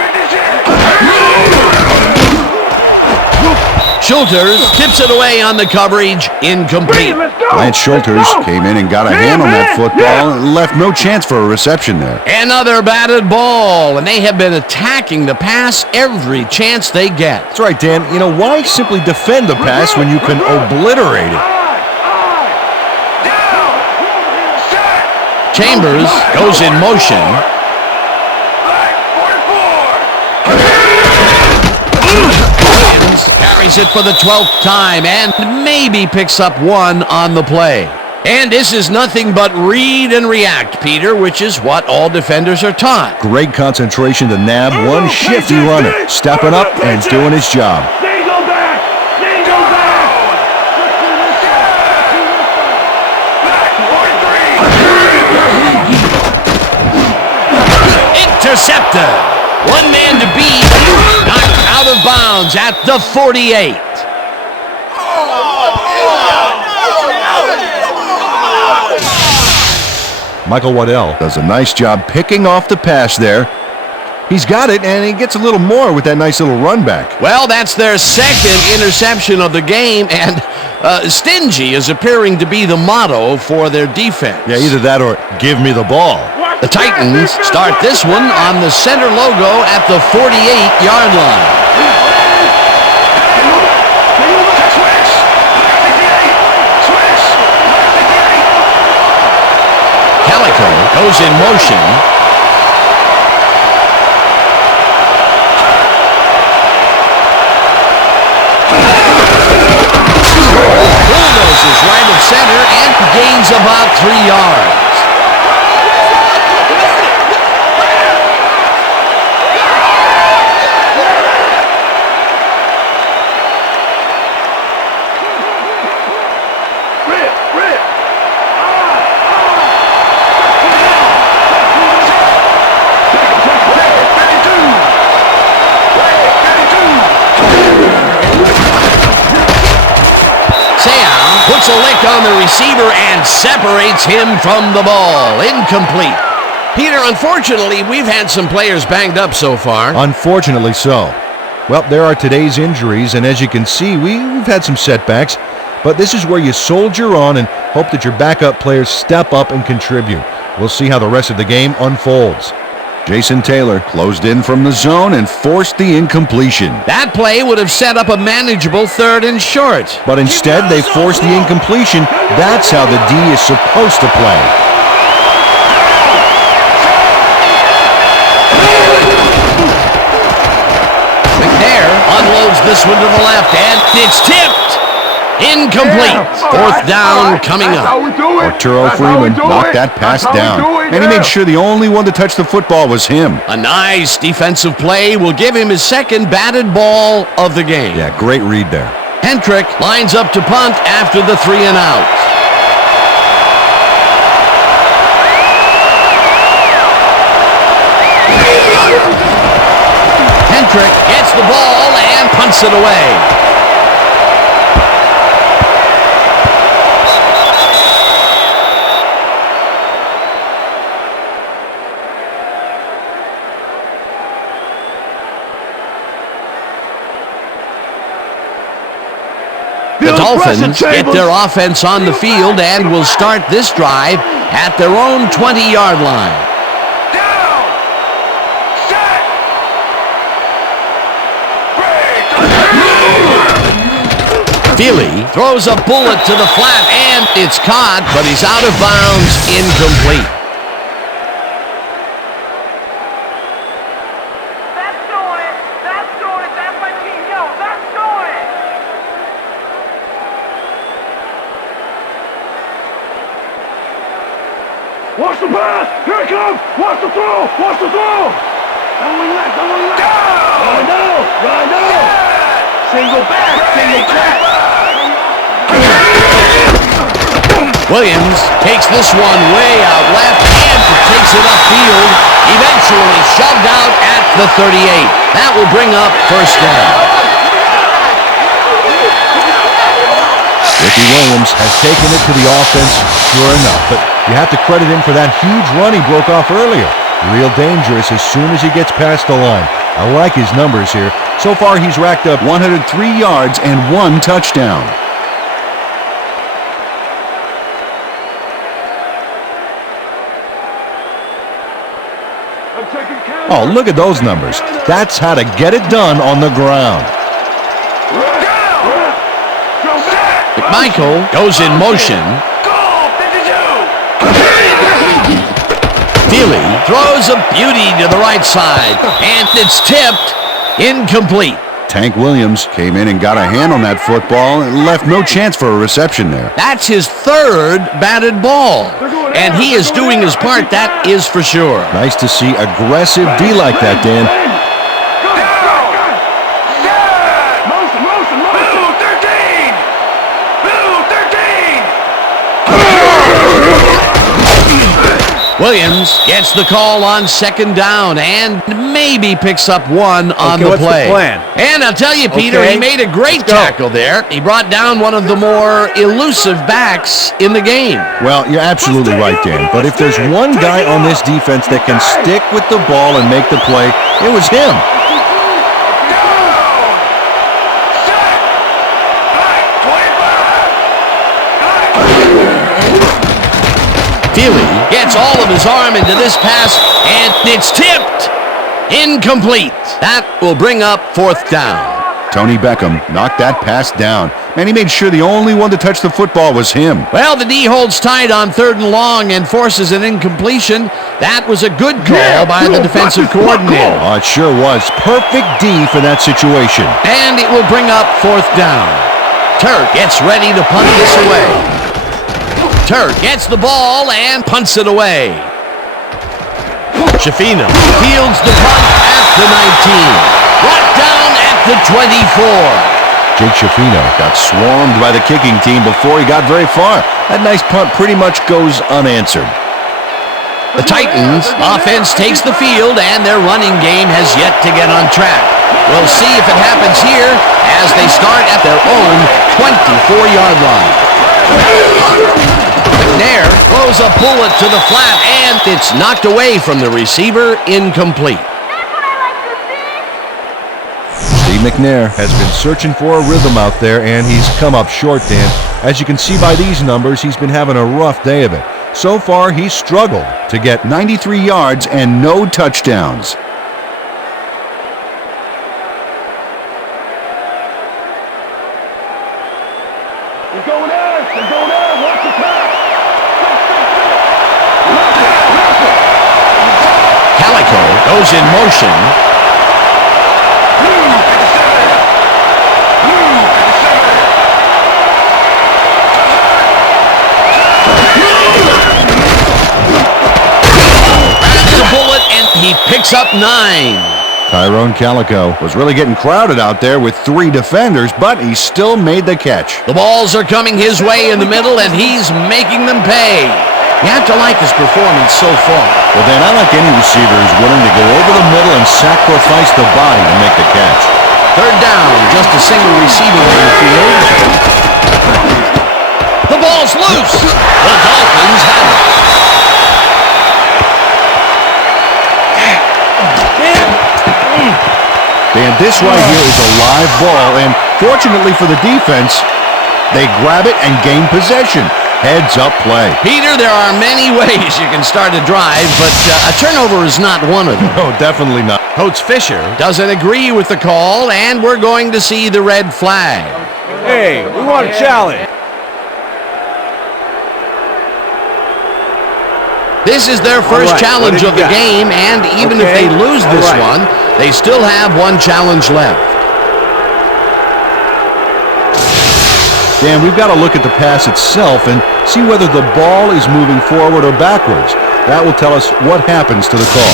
Schulters tips it away on the coverage, incomplete. Lance Schulters came in and got a hand on that football and left no chance for a reception there. Another batted ball, and they have been attacking the pass every chance they get. That's right, Dan. You know, why simply defend the pass when you can obliterate it? Chambers goes in motion. Williams carries it for the 12th time and maybe picks up one on the play. And this is nothing but read and react, Peter, which is what all defenders are taught. Great concentration to nab one shifty runner, stepping up and doing his job. Intercepted. One man to beat. Knocked out of bounds at the 48. Michael Waddell does a nice job picking off the pass there. He's got it, and he gets a little more with that nice little run back. Well, that's their second interception of the game, and stingy is appearing to be the motto for their defense. Yeah, either that or give me the ball. The Titans start this one on the center logo at the 48-yard line. Calico goes in motion. Bulldozes right of center and gains about 3 yards. Puts a lick on the receiver and separates him from the ball. Incomplete. Peter, unfortunately, we've had some players banged up so far. Unfortunately so. Well, there are today's injuries, and as you can see, we've had some setbacks, but this is where you soldier on and hope that your backup players step up and contribute. We'll see how the rest of the game unfolds. Jason Taylor closed in from the zone and forced the incompletion. That play would have set up a manageable 3rd and short. But instead, they forced the incompletion. That's how the D is supposed to play. McNair unloads this one to the left, and it's tipped. Incomplete. 4th down coming up. Arturo Freeman knocked that pass down, and he made sure the only one to touch the football was him. A nice defensive play will give him his second batted ball of the game. Yeah, great read there. Hentrick lines up to punt after the 3 and out. Hentrick gets the ball and punts it away. The Dolphins get their offense on the field and will start this drive at their own 20-yard line. Down! Set! Break! Feely throws a bullet to the flat, and it's caught, but he's out of bounds, incomplete. Watch the pass! Here it comes! Watch the throw! Watch the throw! Going left! Going left! Run down! Run down! Single back! Single back! Williams takes this one way out left, takes it upfield, eventually shoved out at the 38. That will bring up first down. Ricky Williams has taken it to the offense, sure enough, but you have to credit him for that huge run he broke off earlier. Real dangerous as soon as he gets past the line. I like his numbers here. So far, he's racked up 103 yards and 1 touchdown. Oh, look at those numbers. That's how to get it done on the ground. McMichael goes in motion. Feely throws a beauty to the right side, and it's tipped. Incomplete. Tank Williams came in and got a hand on that football and left no chance for a reception there. That's his third batted ball, and he is doing his part, that is for sure. Nice to see aggressive D like that, Dan. Williams gets the call on second down and maybe picks up one on the what's play. The plan? And I'll tell you, Peter, he made a great tackle there. He brought down one of the more elusive backs in the game. Well, you're absolutely right, Dan. But if there's one guy on this defense that can stick with the ball and make the play, it was him. Feely gets all of his arm into this pass, and it's tipped. Incomplete. That will bring up fourth down. Tony Beckham knocked that pass down. Man, he made sure the only one to touch the football was him. Well, the D holds tight on third and long and forces an incompletion. That was a good call by the defensive coordinator. Oh, it sure was. Perfect D for that situation. And it will bring up fourth down. Turk gets ready to punt this away. Turk gets the ball and punts it away. Shafino fields the punt at the 19. Brought down at the 24. Jake Shafino got swarmed by the kicking team before he got very far. That nice punt pretty much goes unanswered. The Titans offense takes the field and their running game has yet to get on track. We'll see if it happens here as they start at their own 24-yard line. McNair throws a bullet to the flat, and it's knocked away from the receiver, incomplete. Steve McNair has been searching for a rhythm out there, and he's come up short, Dan. As you can see by these numbers, he's been having a rough day of it. So far, he's struggled to get 93 yards and no touchdowns. They're going out. They're going out. Watch the pass. Calico goes in motion. Grabs the bullet and he picks up 9. Tyrone Calico was really getting crowded out there with 3 defenders, but he still made the catch. The balls are coming his way in the middle, and he's making them pay. You have to like his performance so far. Well, Dan, I like any receiver who's willing to go over the middle and sacrifice the body to make the catch. Third down, just a single receiver on the field. The ball's loose. The Dolphins have it. Dan, this right here is a live ball, and fortunately for the defense, they grab it and gain possession. Heads-up play. Peter, there are many ways you can start a drive, but a turnover is not one of them. No, definitely not. Coach Fisher doesn't agree with the call, and we're going to see the red flag. Hey, we want a challenge. This is their first challenge of the game, and even if they lose this one, they still have one challenge left. Dan, we've got to look at the pass itself and see whether the ball is moving forward or backwards. That will tell us what happens to the call.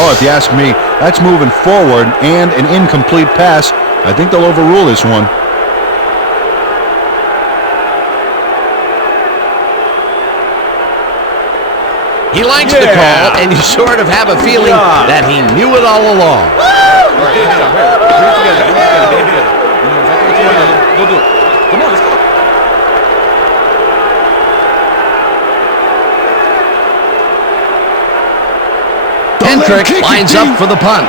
Oh, if you ask me, that's moving forward and an incomplete pass. I think they'll overrule this one. He likes the call, and you sort of have a feeling that he knew it all along. Go do it. Come on, let's go. Hendrick lines up for the punt.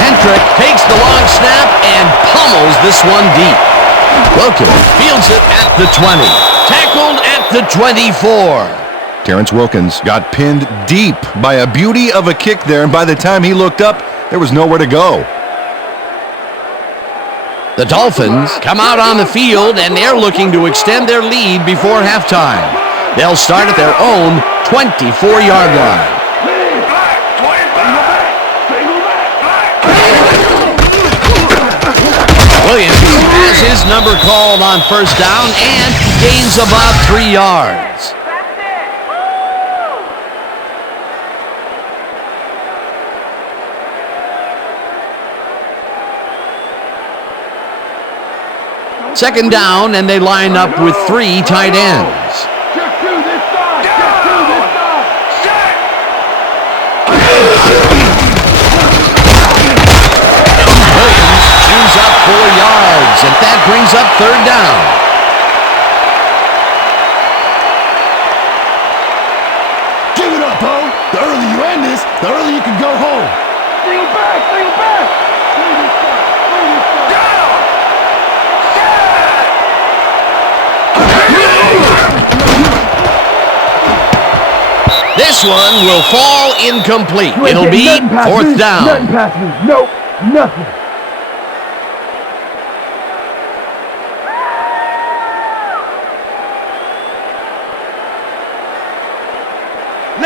Hendrick takes the long snap and pummels this one deep. Wilkins fields it at the 20. Tackled at the 24. Terrence Wilkins got pinned deep by a beauty of a kick there, and by the time he looked up, there was nowhere to go. The Dolphins come out on the field, and they're looking to extend their lead before halftime. They'll start at their own 24-yard line. Williams has his number called on first down and gains about 3 yards. Second down, and they line up with 3 tight ends. Chews up 4 yards, and that brings up third down. Give it up, Ho. The earlier you end this, the earlier you can go home. Single back, single back. This one will fall incomplete. It'll be fourth down. Nothing past me. Nope, nothing.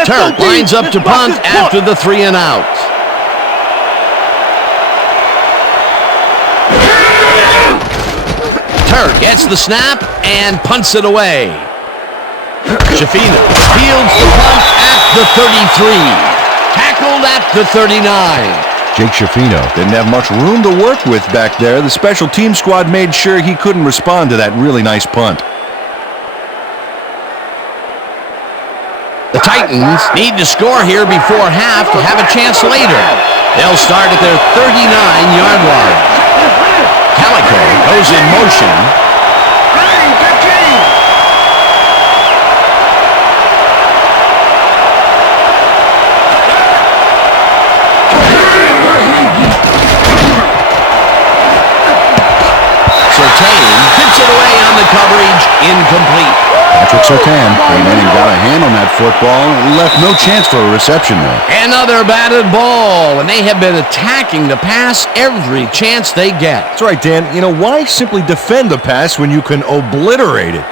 Turk lines up to punt after the 3 and out. Turk gets the snap and punts it away. Shafino fields the punt at the 33. Tackled at the 39. Jake Shafino didn't have much room to work with back there. The special team squad made sure he couldn't respond to that really nice punt. The Titans need to score here before half to have a chance later. They'll start at their 39-yard line. Calico goes in motion. Surtain tips it away on the coverage, incomplete. Patrick Surtain came in and got a hand on that football and left no chance for a reception there. Another batted ball, and they have been attacking the pass every chance they get. That's right, Dan. You know, why simply defend the pass when you can obliterate it?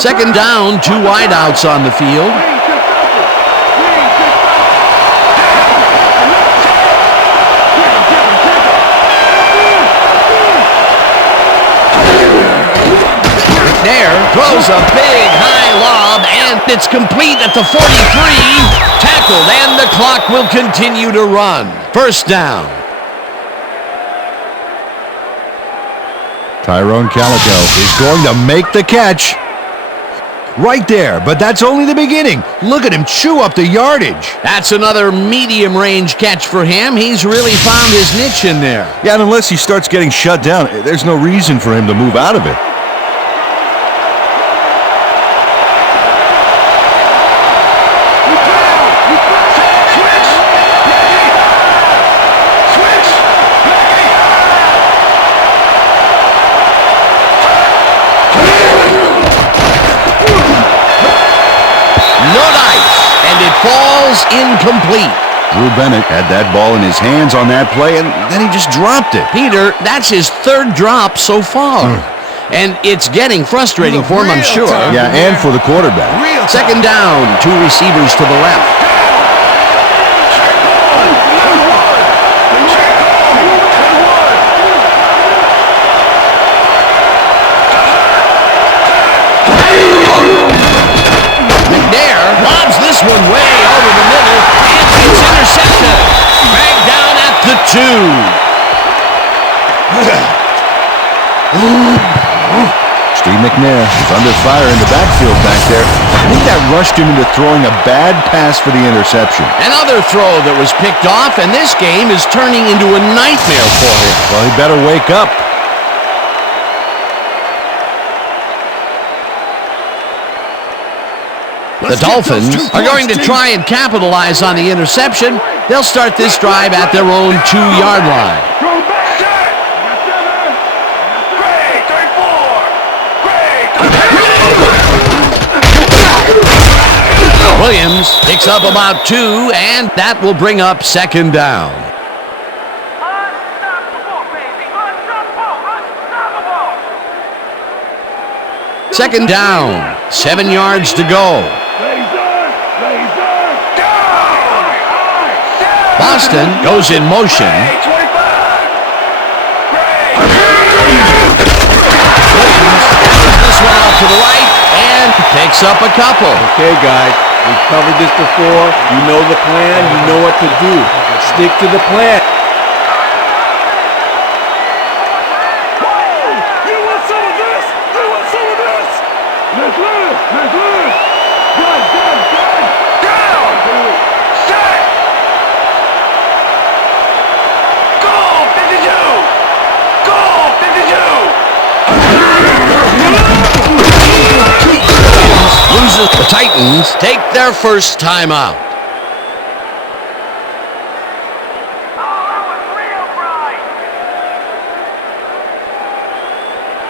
Second down, 2 wideouts on the field. McNair throws a big high lob, and it's complete at the 43. Tackled, and the clock will continue to run. First down. Tyrone Calico is going to make the catch. Right there, but that's only the beginning. Look at him chew up the yardage. That's another medium-range catch for him. He's really found his niche in there. Yeah, and unless he starts getting shut down, there's no reason for him to move out of it. Falls incomplete. Drew Bennett had that ball in his hands on that play, and then he just dropped it. Peter, that's his 3rd drop so far. And it's getting frustrating for him, I'm sure. Yeah, and for the quarterback. Second down, 2 receivers to the left. one way over the middle, and it's intercepted. Dragged down at the 2. Steve McNair is under fire in the backfield back there. I think that rushed him into throwing a bad pass for the interception. Another throw that was picked off, and this game is turning into a nightmare for him. Well, he better wake up. The Dolphins are going to try and capitalize on the interception. They'll start this drive at their own 2-yard line. Williams picks up about 2, and that will bring up second down. Second down, 7 yards to go. Boston goes in motion. Williams throws this one out to the right and picks up a couple. Okay, guys, we've covered this before. You know the plan. You know what to do. Stick to the plan. You want some of this? You want some of this? Let's live! Let's live! Good, good, good! Down! Set! Goal 52! Goal 52! Loses. The Titans take their first timeout.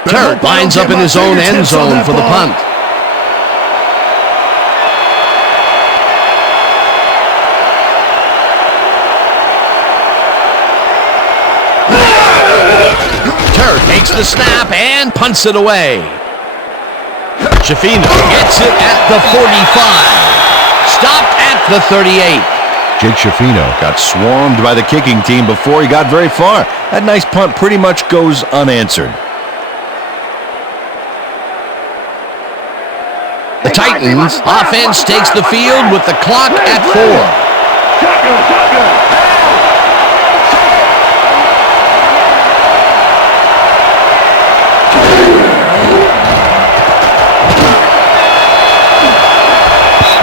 Turk lines up in his own end zone for the punt. Turk takes the snap and punts it away. Shafino gets it at the 45. Stopped at the 38. Jake Shafino got swarmed by the kicking team before he got very far. That nice punt pretty much goes unanswered. The Titans offense takes the field with the clock at 4. Shotgun, shotgun!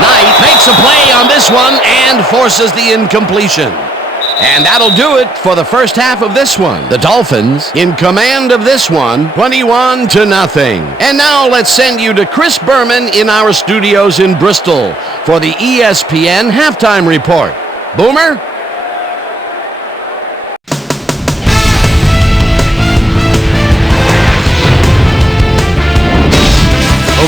Knight makes a play on this one and forces the incompletion. And that'll do it for the first half of this one. The Dolphins in command of this one, 21-0. And now let's send you to Chris Berman in our studios in Bristol for the ESPN halftime report. Boomer?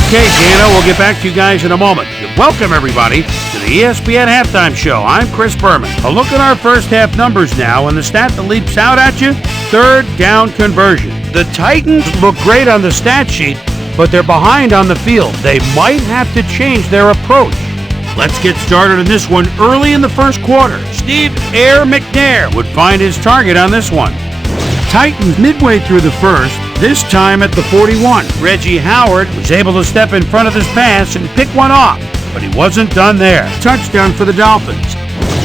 Okay, Dana, we'll get back to you guys in a moment. Welcome, everybody, to the ESPN Halftime Show. I'm Chris Berman. A look at our first half numbers now, and the stat that leaps out at you, third down conversion. The Titans look great on the stat sheet, but they're behind on the field. They might have to change their approach. Let's get started on this one early in the first quarter. Steve Air McNair would find his target on this one. Titans midway through the first, this time at the 41. Reggie Howard was able to step in front of this pass and pick one off, but he wasn't done there. Touchdown for the Dolphins.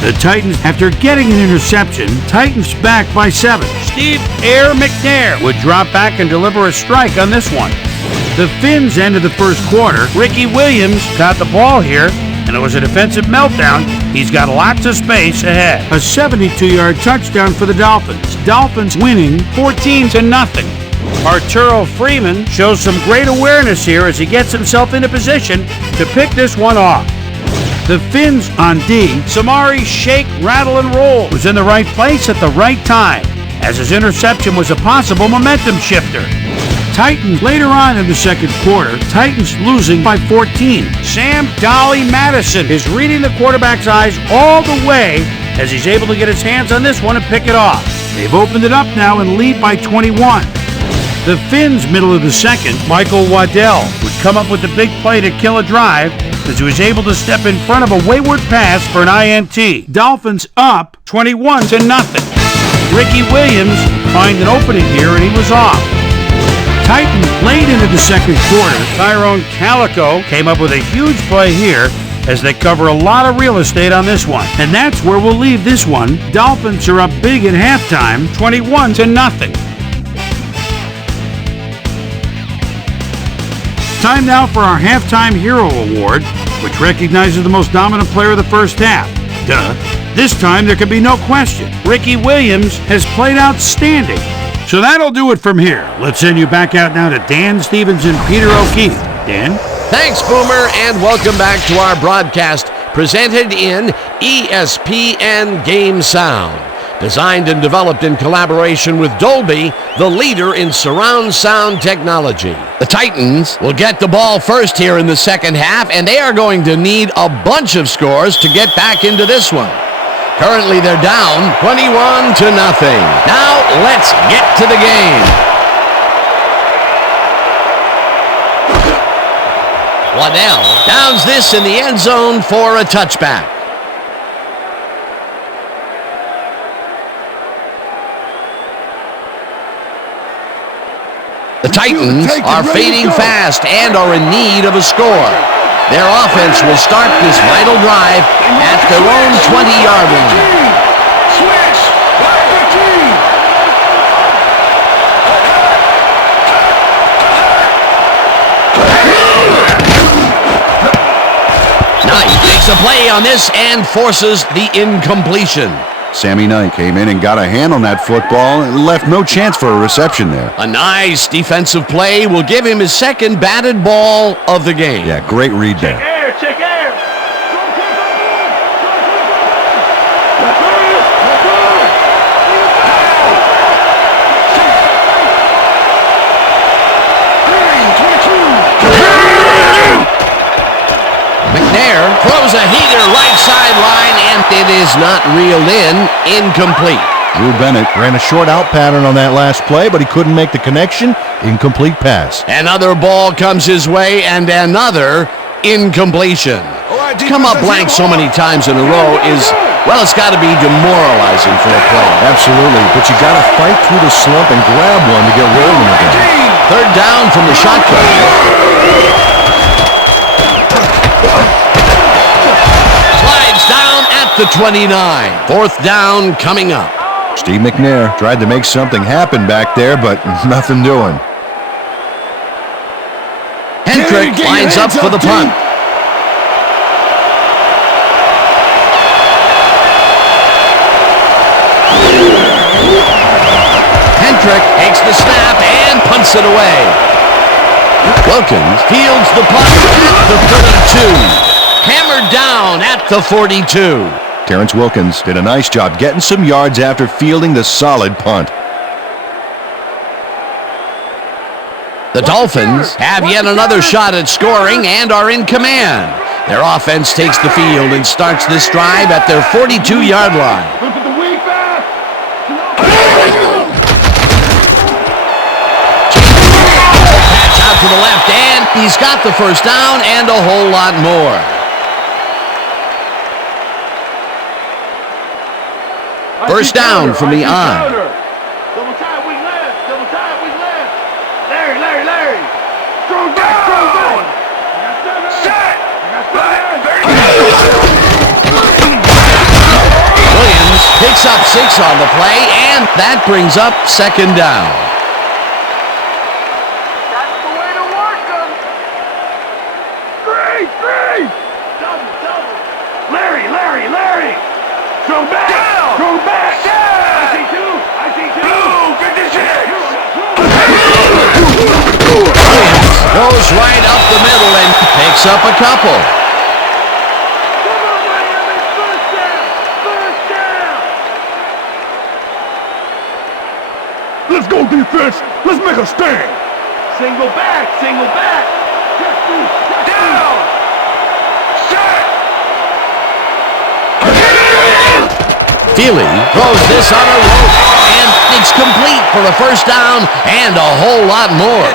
The Titans, after getting an interception, Titans back by 7. Steve Air McNair would drop back and deliver a strike on this one. The Fins ended the first quarter. Ricky Williams got the ball here, and it was a defensive meltdown. He's got lots of space ahead. A 72-yard touchdown for the Dolphins. Dolphins winning 14-0. Arturo Freeman shows some great awareness here as he gets himself into position to pick this one off. The Fins on D. Samari Shake, Rattle, and Roll was in the right place at the right time, as his interception was a possible momentum shifter. Titans later on in the second quarter, Titans losing by 14. Sam Dolly Madison is reading the quarterback's eyes all the way as he's able to get his hands on this one and pick it off. They've opened it up now and lead by 21. The Fins, middle of the second, Michael Waddell would come up with the big play to kill a drive as he was able to step in front of a wayward pass for an INT. Dolphins up 21-0. Ricky Williams find an opening here and he was off. Titans late into the second quarter. Tyrone Calico came up with a huge play here as they cover a lot of real estate on this one. And that's where we'll leave this one. Dolphins are up big at halftime, 21-0. Time now for our Halftime Hero Award, which recognizes the most dominant player of the first half. Duh. This time there can be no question. Ricky Williams has played outstanding. So that'll do it from here. Let's send you back out now to Dan Stevens and Peter O'Keefe. Dan? Thanks, Boomer, and welcome back to our broadcast presented in ESPN Game Sound. Designed and developed in collaboration with Dolby, the leader in surround sound technology. The Titans will get the ball first here in the second half, and they are going to need a bunch of scores to get back into this one. Currently, they're down 21-0. Now, let's get to the game. Waddell downs this in the end zone for a touchback. The Titans are fading fast and are in need of a score. Their offense will start this vital drive at their own 20-yard line. Switch! Line 15! Knight makes a play on this and forces the incompletion. Sammy Knight came in and got a hand on that football and left no chance for a reception there. A nice defensive play will give him his second batted ball of the game. Yeah, great read there. Check air! McNair throws a heater right sideline, and it is not reeled in. Incomplete. Drew Bennett ran a short out pattern on that last play, but he couldn't make the connection. Incomplete pass. Another ball comes his way, and another incompletion. To come up blank so many times in a row is, well, it's got to be demoralizing for a player. Absolutely, but you got to fight through the slump and grab one to get rolling again. Third down from the shotgun. Slides down at the 29. Fourth down coming up. Steve McNair tried to make something happen back there, but nothing doing. Hendrick lines up for the punt. Hendrick takes the snap and punts it away. Wilkins fields the punt at the 32. Hammered down at the 42. Terrence Wilkins did a nice job getting some yards after fielding the solid punt. The Dolphins have yet another shot at scoring and are in command. Their offense takes the field and starts this drive at their 42-yard line. Look at the weak back! Patch out to the left, and he's got the first down and a whole lot more. First down from the I. Double time, weak left. Double time, weak left. Larry. Strong back. Set. Williams picks up 6 on the play, and that brings up second down. That's the way to work them. Three. Double. Larry. Strong back. I see two. Goes right up the middle and picks up a couple. Let's go defense. Let's make a stand. Single back. Down. Set. Feely throws this on a rope, and it's complete for a first down and a whole lot more.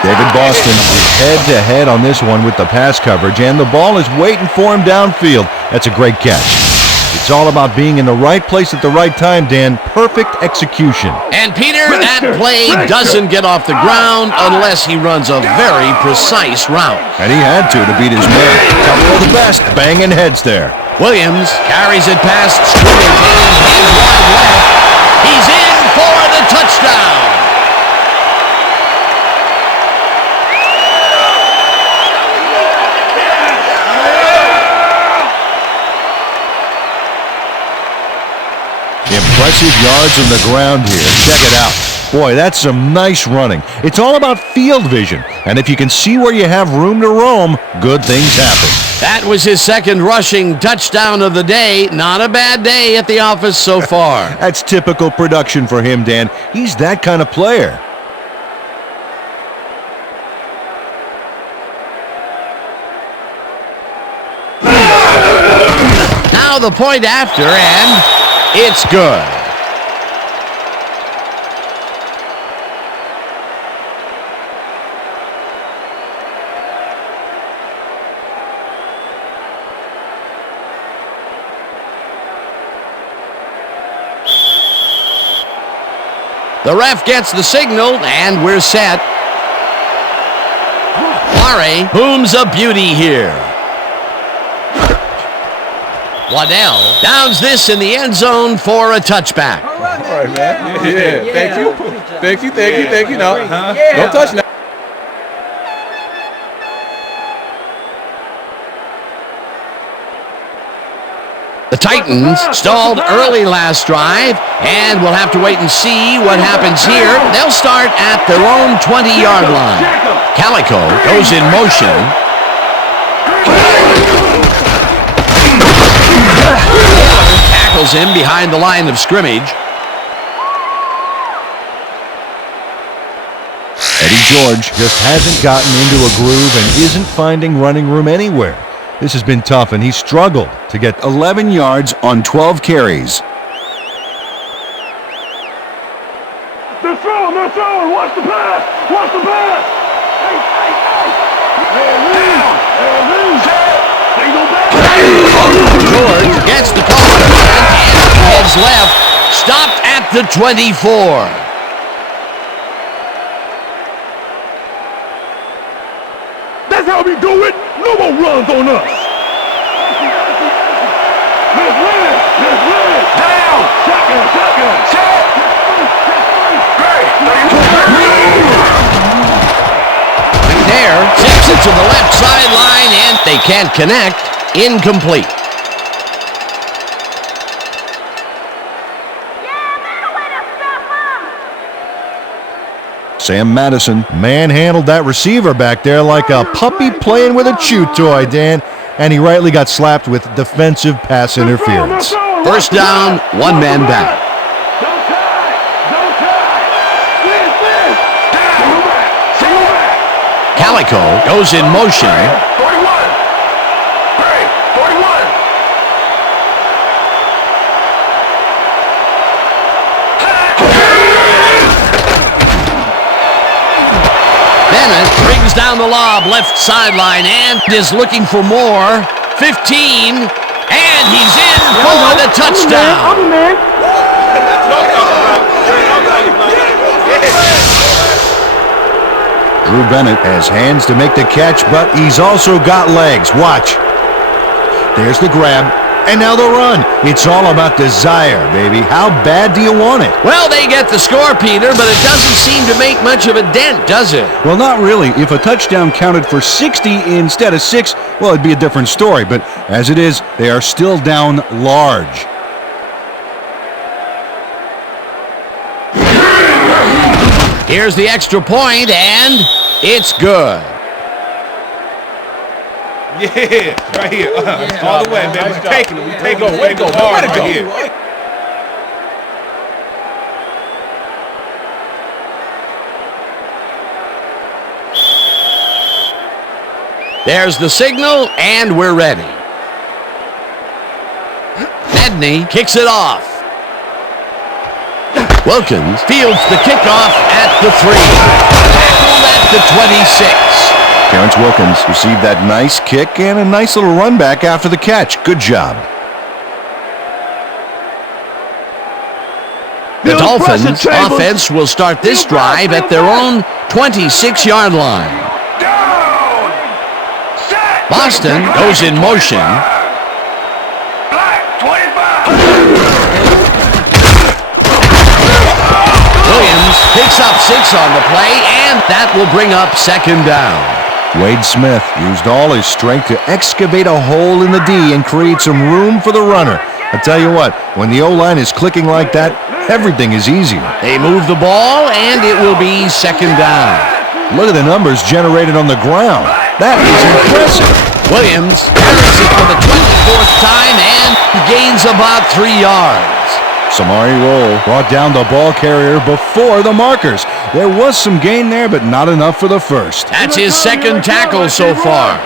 David Boston is head-to-head on this one with the pass coverage, and the ball is waiting for him downfield. That's a great catch. It's all about being in the right place at the right time, Dan. Perfect execution. And Peter, that play doesn't get off the ground unless he runs a very precise route. And he had to beat his man. Couple of the best banging heads there. Williams carries it past scrimmage and hands wide left. He's in for the touchdown. Impressive yards on the ground here. Check it out. Boy, that's some nice running. It's all about field vision. And if you can see where you have room to roam, good things happen. That was his second rushing touchdown of the day. Not a bad day at the office so far. That's typical production for him, Dan. He's that kind of player. Now the point after, and it's good. The ref gets the signal, and we're set. Murray booms a beauty here. Waddell downs this in the end zone for a touchback. All right, man. Yeah. Thank you. No, don't touch now. The Titans stalled early last drive, and we'll have to wait and see what happens here. They'll start at their own 20-yard line. Calico goes in motion. Tackles him behind the line of scrimmage. Eddie George just hasn't gotten into a groove and isn't finding running room anywhere. This has been tough, and he struggled to get 11 yards on 12 carries. They're throwing. Watch the pass. Hey. Single back. George gets the call and heads left. Stopped at the 24. That's how we do it. No more runs on us. Let's win it. Down. Shotgun. McNair tips it to the left sideline, and they can't connect. Incomplete. Sam Madison manhandled that receiver back there like a puppy playing with a chew toy, Dan, and he rightly got slapped with defensive pass interference. First down, one man back. Don't tie. Where's this? Single back. Calico goes in motion. 41. 41. Bennett brings down the lob left sideline and is looking for more. 15, and he's in for the touchdown. Drew Bennett has hands to make the catch, but he's also got legs. Watch. There's the grab, and now the run. It's all about desire, baby. How bad do you want it? Well, they get the score, Peter, but it doesn't seem to make much of a dent, does it? Well, not really. If a touchdown counted for 60 instead of 6, well, it'd be a different story. But as it is, they are still down large. Here's the extra point, and it's good. Yeah, right here. All the way, man. We're taking it. We take over. Way to go. Hard right here. There's the signal, and we're ready. Medney kicks it off. Wilkins fields the kickoff at the 3. Tackled at the 26. Terrence Wilkins received that nice kick and a nice little run back after the catch. Good job. The Dolphins offense will start this drive at their own 26-yard line. Boston goes in motion. Williams picks up 6 on the play, and that will bring up second down. Wade Smith used all his strength to excavate a hole in the D and create some room for the runner. I tell you what, when the O-line is clicking like that, everything is easier. They move the ball, and it will be second down. Look at the numbers generated on the ground. That is impressive. Williams carries it for the 24th time and gains about 3 yards. Samari Roll brought down the ball carrier before the markers. There was some gain there, but not enough for the first. That's his second tackle so far.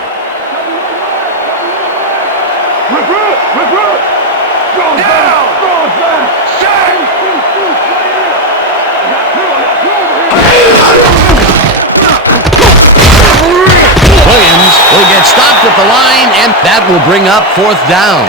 Williams will get stopped at the line, and that will bring up fourth down.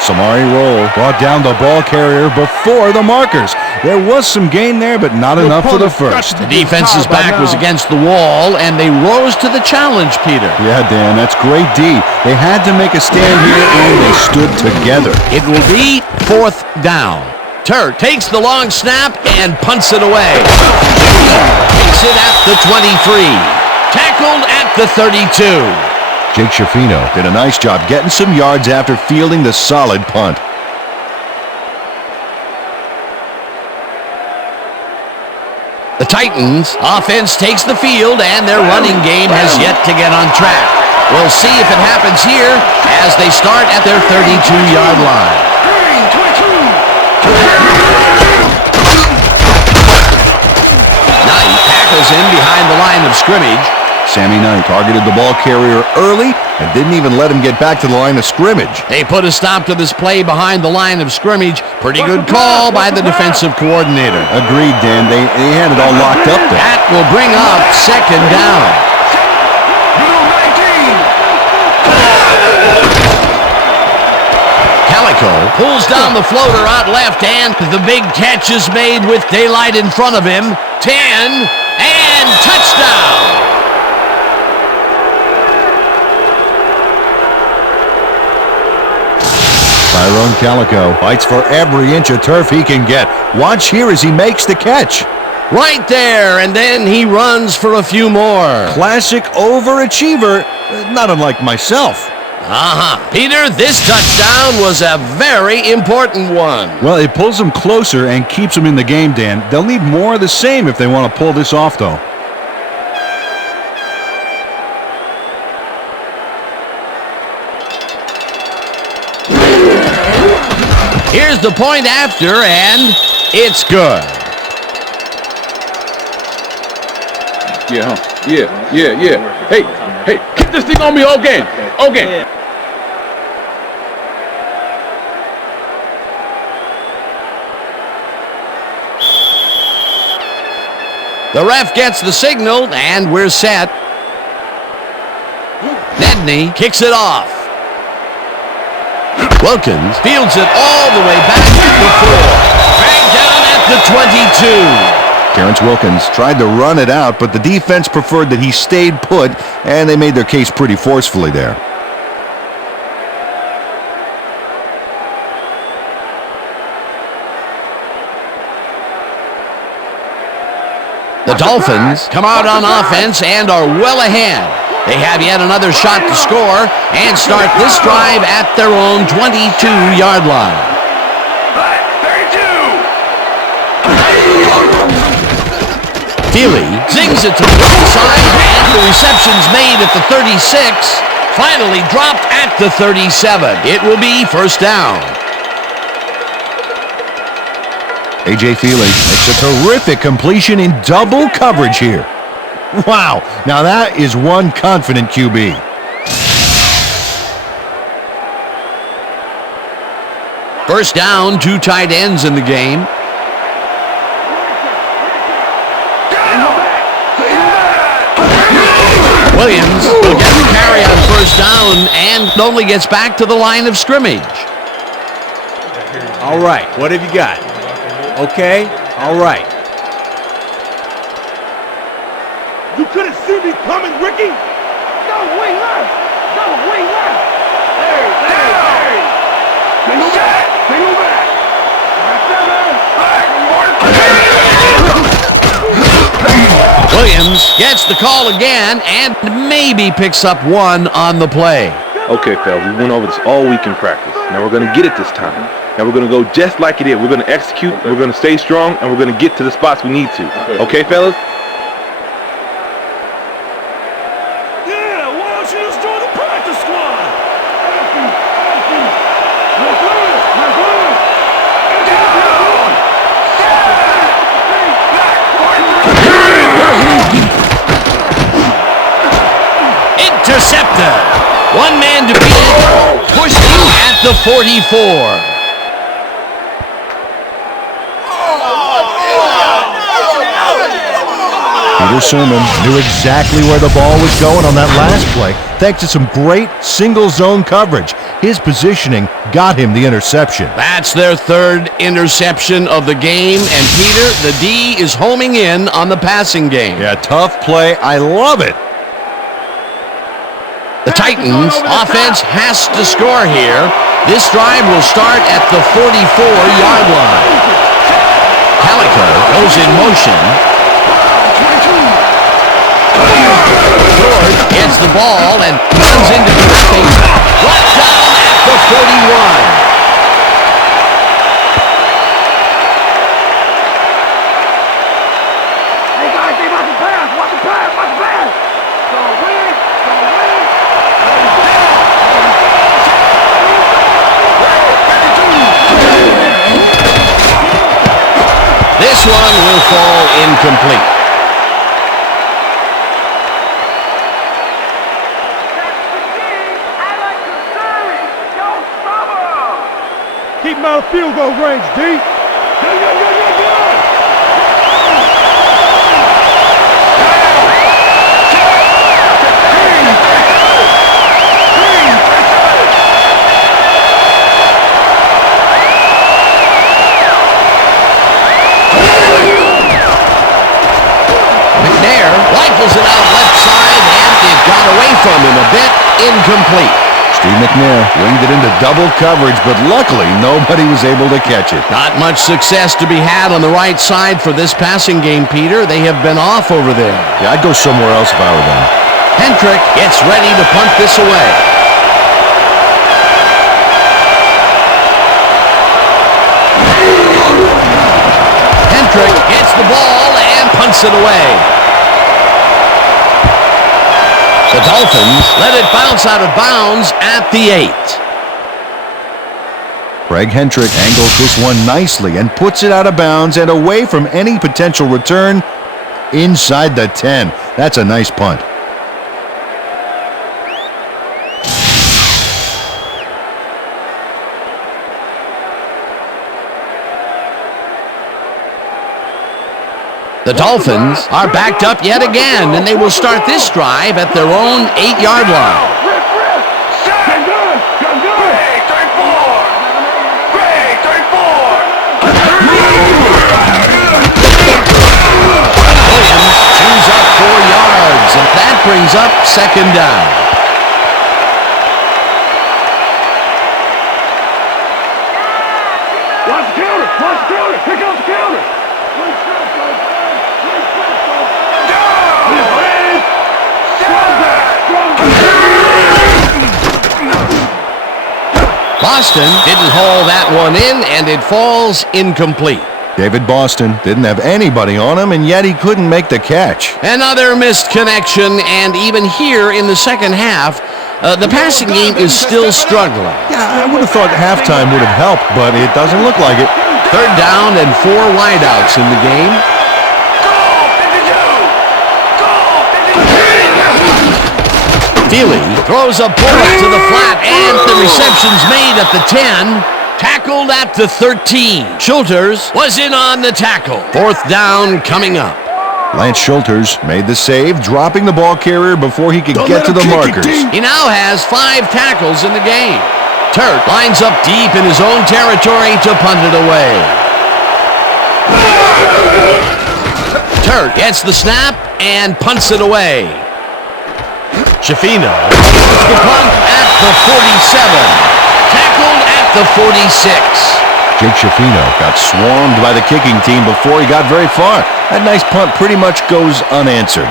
Samari Roll brought down the ball carrier before the markers. There was some gain there, but not enough for the first. The defense's back was against the wall, and they rose to the challenge, Peter. Yeah, Dan, that's great D. They had to make a stand here, and they stood together. It will be fourth down. Turk takes the long snap and punts it away. Takes it at the 23. Tackled at the 32. Jake Schifino did a nice job getting some yards after fielding the solid punt. The Titans' offense takes the field, and their running game has yet to get on track. We'll see if it happens here as they start at their 32-yard line. Knight tackles in behind the line of scrimmage. Sammy Knight targeted the ball carrier early and didn't even let him get back to the line of scrimmage. They put a stop to this play behind the line of scrimmage. Pretty good call by the defensive coordinator. Agreed, Dan. They had it all locked up there. That will bring up second down. Calico pulls down the floater out left, and the big catch is made with daylight in front of him. 10, and touchdown! Tyrone Calico fights for every inch of turf he can get. Watch here as he makes the catch. Right there, and then he runs for a few more. Classic overachiever, not unlike myself. Peter, this touchdown was a very important one. Well, it pulls them closer and keeps them in the game, Dan. They'll need more of the same if they want to pull this off, though. Here's the point after, and it's good. Yeah, huh? Yeah. Hey, keep this thing on me all game. All game. The ref gets the signal, and we're set. Nedney kicks it off. Wilkins fields it all the way back to the 4. Dragged down at the 22. Terrence Wilkins tried to run it out, but the defense preferred that he stayed put, and they made their case pretty forcefully there. The Dolphins come out on offense and are well ahead. They have yet another shot to score and start this drive at their own 22-yard line. 32. Feely zings it to the right side, and the reception's made at the 36. Finally dropped at the 37. It will be first down. A.J. Feely makes a terrific completion in double coverage here. Wow, now that is one confident QB. First down, 2 tight ends in the game. Williams will get the carry on first down and only gets back to the line of scrimmage. All right, what have you got? Okay, All right. You couldn't see me coming, Ricky. Double wing left. Double wing left. Larry. Single back. Single back. Williams gets the call again and maybe picks up one on the play. Okay, fellas, we went over this all week in practice. Now we're going to get it this time. Now we're going to go just like it is. We're going to execute, we're going to stay strong, and we're going to get to the spots we need to. Okay, fellas? Yeah, why don't you just join the practice squad? Intercepted. One man defeated, pushed in at the 44. Peter Sermon knew exactly where the ball was going on that last play, thanks to some great single-zone coverage. His positioning got him the interception. That's their third interception of the game, and Peter, the D, is homing in on the passing game. Yeah, tough play. I love it. The Titans offense has to score here. This drive will start at the 44-yard line. Calico goes in motion. George gets the ball and runs into traffic. Brought down at the 41. This one will fall incomplete. Keep him out of field goal range, D. Rifles it out left side, and it got away from him a bit. Incomplete. Steve McNair winged it into double coverage, but luckily nobody was able to catch it. Not much success to be had on the right side for this passing game, Peter. They have been off over there. Yeah, I'd go somewhere else if I were them. Hendrick gets ready to punt this away. Hendrick gets the ball and punts it away. The Dolphins let it bounce out of bounds at the 8. Craig Hendrick angles this one nicely and puts it out of bounds and away from any potential return inside the 10. That's a nice punt. The Dolphins are backed up yet again, and they will start this drive at their own 8-yard line. Williams chews up 4 yards, and that brings up second down. Watch the counter! Watch the counter! Pick up the counter! Boston didn't haul that one in, and it falls incomplete. David Boston didn't have anybody on him, and yet he couldn't make the catch. Another missed connection, and even here in the second half, the passing game is still struggling. Yeah, I would have thought halftime would have helped, but it doesn't look like it. Third down and 4 wideouts in the game. Feely throws a bullet to the flat, and the reception's made at the 10. Tackled at the 13. Schulters was in on the tackle. Fourth down coming up. Lance Schulters made the save, dropping the ball carrier before he could get to the markers. He now has 5 tackles in the game. Turk lines up deep in his own territory to punt it away. Turk gets the snap and punts it away. Schifino gets the punt at the 47. Tackled at the 46. Jake Schifino got swarmed by the kicking team before he got very far. That nice punt pretty much goes unanswered.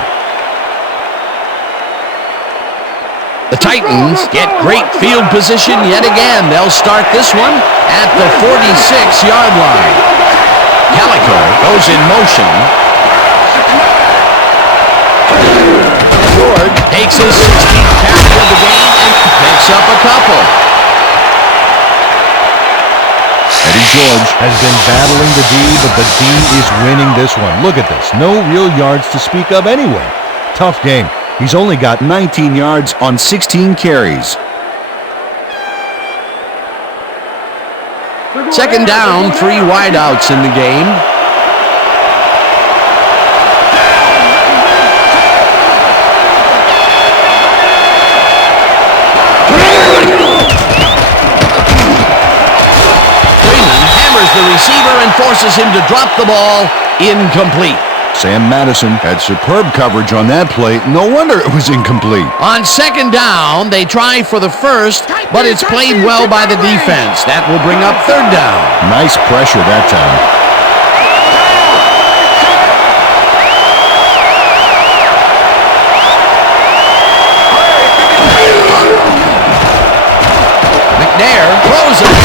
The Titans get great field position yet again. They'll start this one at the 46-yard line. Calico goes in motion. George takes his 16th carry of the game and picks up a couple. Eddie George has been battling the D, but the D is winning this one. Look at this. No real yards to speak of anyway. Tough game. He's only got 19 yards on 16 carries. Second down, 3 wideouts in the game. Freeman hammers the receiver and forces him to drop the ball. Incomplete. Sam Madison had superb coverage on that play. No wonder it was incomplete. On second down, they try for the first, but it's played well by the defense. That will bring up third down. Nice pressure that time. McNair throws it,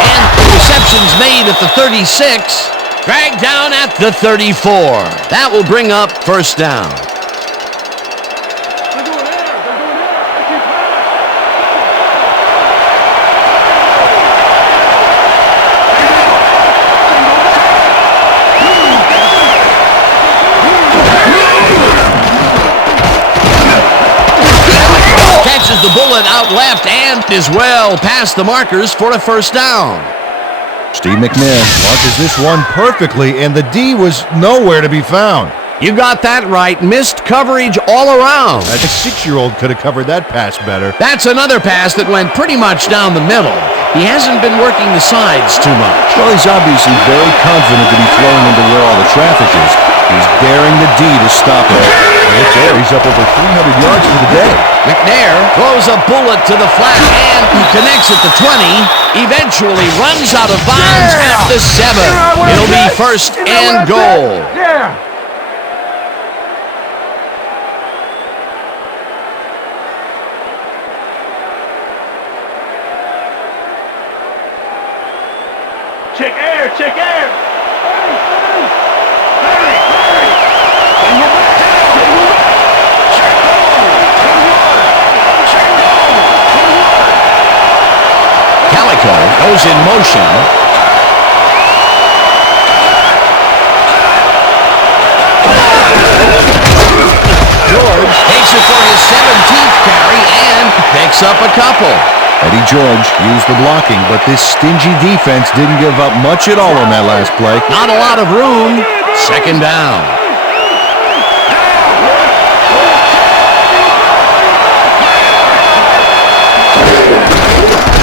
and the reception's made at the 36. Dragged down at the 34. That will bring up first down. Catches the bullet out left and is well past the markers for a first down. Steve McNair launches this one perfectly, and the D was nowhere to be found. You got that right. Missed coverage all around. A 6-year-old could have covered that pass better. That's another pass that went pretty much down the middle. He hasn't been working the sides too much. Well, he's obviously very confident to be throwing into where all the traffic is. He's daring the D to stop it. And it's there. He's up over 300 yards for the day. McNair throws a bullet to the flat, and he connects at the 20. Eventually runs out of bounds at the 7. It'll be first and goal. Yeah. Check air, check air. Calico goes in motion. George takes it for his 17th carry and picks up a couple. Eddie George used the blocking, but this stingy defense didn't give up much at all on that last play. Not a lot of room. Second down.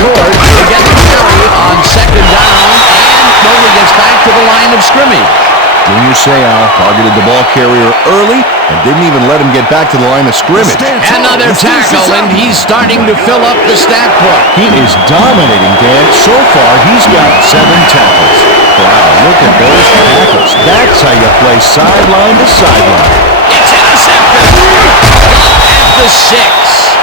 George will get the carry on second down and only gets back to the line of scrimmage. Junior Seau targeted the ball carrier early and didn't even let him get back to the line of scrimmage. Another tackle, and he's starting to fill up the stat book. He is dominating, Dan. So far, he's got 7 tackles. Wow, look at those tackles. That's how you play sideline to sideline. It's intercepted. At the 6.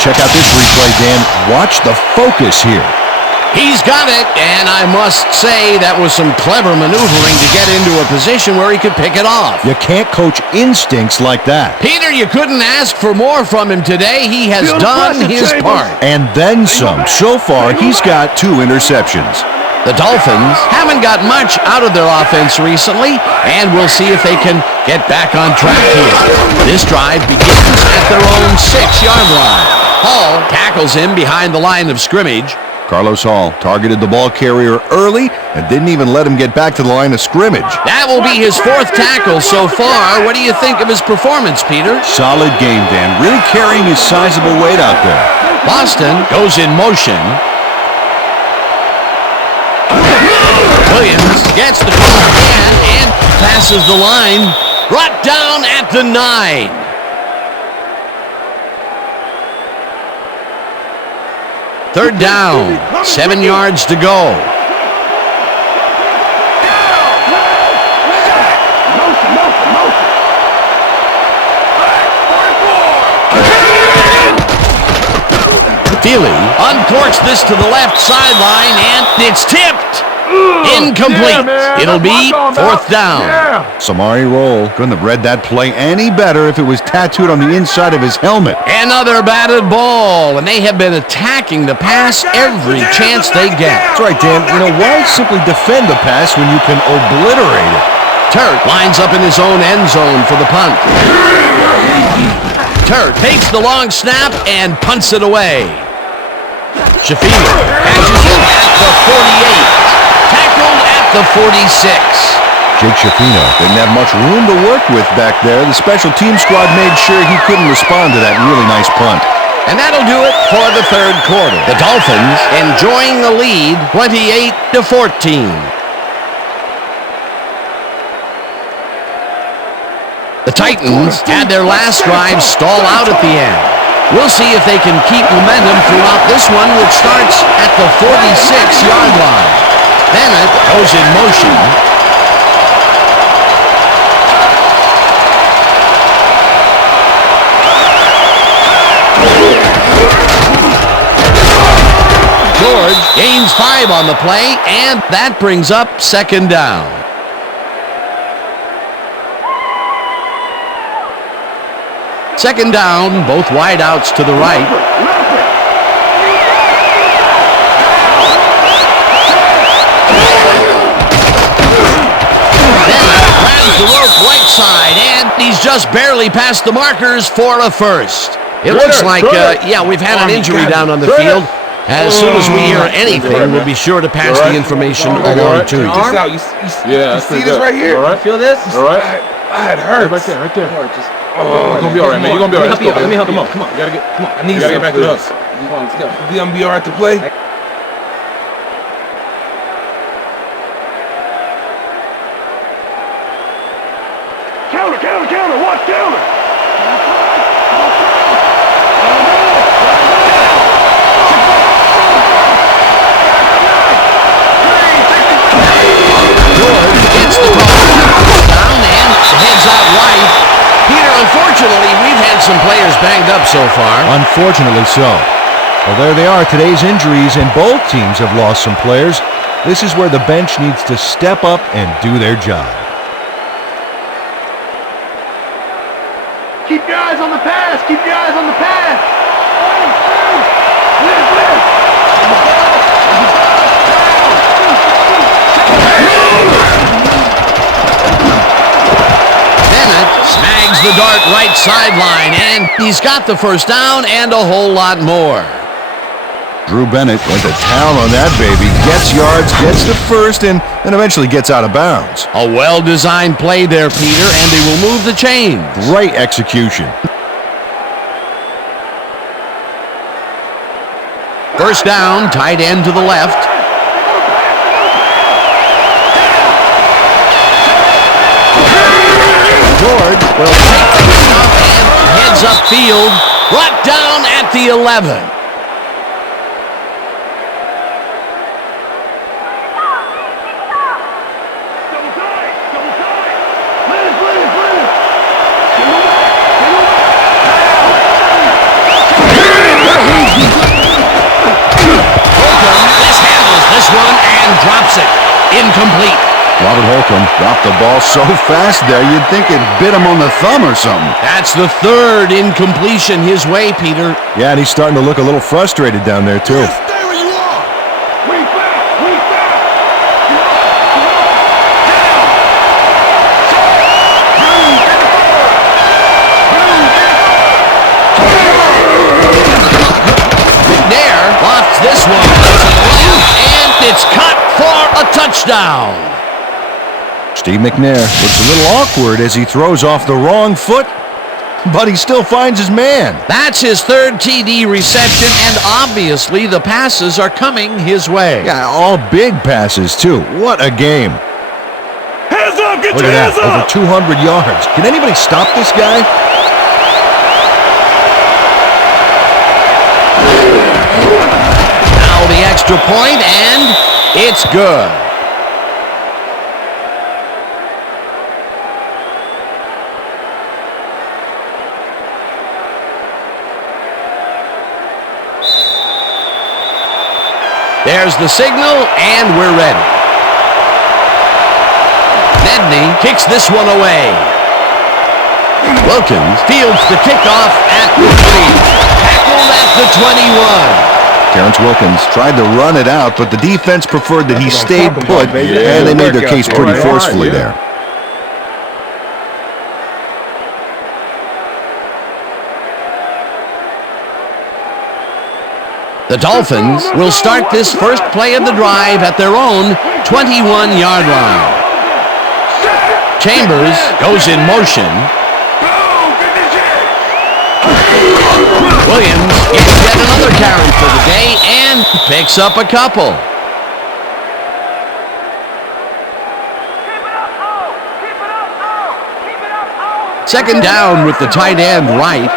Check out this replay, Dan. Watch the focus here. He's got it, and I must say that was some clever maneuvering to get into a position where he could pick it off. You can't coach instincts like that. Peter, you couldn't ask for more from him today. He has done his part. And then some. So far, he's got 2 interceptions. The Dolphins haven't got much out of their offense recently, and we'll see if they can get back on track here. This drive begins at their own 6-yard line. Hall tackles him behind the line of scrimmage. Carlos Hall targeted the ball carrier early and didn't even let him get back to the line of scrimmage. That will be his 4th tackle so far. What do you think of his performance, Peter? Solid game, Dan. Really carrying his sizable weight out there. Boston goes in motion. Williams gets the ball again and passes the line. Brought down at the 9. Third down, 7 yards to go. Feely uncorks this to the left sideline, and it's tipped. Incomplete. It'll be 4th down. Samari Roll couldn't have read that play any better if it was tattooed on the inside of his helmet. Another batted ball, and they have been attacking the pass every chance they get. That's right, Dan. You know, why simply defend the pass when you can obliterate it? Turk lines up in his own end zone for the punt. Turk takes the long snap and punts it away. Shafino catches it at the 48. Tackled at the 46. Jake Shafino didn't have much room to work with back there. The special team squad made sure he couldn't respond to that really nice punt. And that'll do it for the third quarter. The Dolphins enjoying the lead 28-14. The Titans had their last drive stall out at the end. We'll see if they can keep momentum throughout this one, which starts at the 46-yard line. Bennett goes in motion. George gains 5 on the play, and that brings up 2nd down. Second down, both wideouts to the right. Bennett grabs the rope right side, and he's just barely past the markers for a first. It looks like, we've had an injury down on the field. As soon as we hear anything, we'll be sure to pass the information along to you. You see this right here? Feel this? All right. It hurts. Right there, right there. Oh, you're gonna be all right, man. You're gonna be all right. Let me help you. Come on. You gotta Come on. I need get back to us. Come on, let's go. You gonna be all right to play? Counter. Watch counter. George gets the ball down and heads out right. Peter, unfortunately, we've had some players banged up so far. Unfortunately so. Well, there they are, today's injuries, and both teams have lost some players. This is where the bench needs to step up and do their job. Keep your eyes on the pass. Keep your eyes on the pass. Bennett snags the dart right sideline, and he's got the first down and a whole lot more. Drew Bennett went to town on that baby. Gets yards, gets the first, and then eventually gets out of bounds. A well-designed play there, Peter, and they will move the chains. Great execution. First down, tight end to the left. George will take things up and heads upfield. Brought down at the 11. One and drops it. Incomplete. Robert Holcomb dropped the ball so fast there, you'd think it bit him on the thumb or something. That's the third incompletion his way, Peter. Yeah, and he's starting to look a little frustrated down there, too. Stay where you are. We back. McNair lofts this one. It's cut for a touchdown. Steve McNair looks a little awkward as he throws off the wrong foot. but he still finds his man. That's his third TD reception, and obviously the passes are coming his way. Yeah, all big passes, too. What a game. Hands up! Get Look your at hands that, up! over 200 yards. Can anybody stop this guy? Now the extra point, and it's good. There's the signal, and we're ready. Nedney kicks this one away. Wilkins fields the kickoff at the 3. Tackled at the 21. Terrence Wilkins tried to run it out, but the defense preferred that he stayed put, and they made their case pretty forcefully there. The Dolphins will start this first play of the drive at their own 21-yard line. Chambers goes in motion. Williams gets yet another carry for the day and picks up a couple. Second down with the tight end right.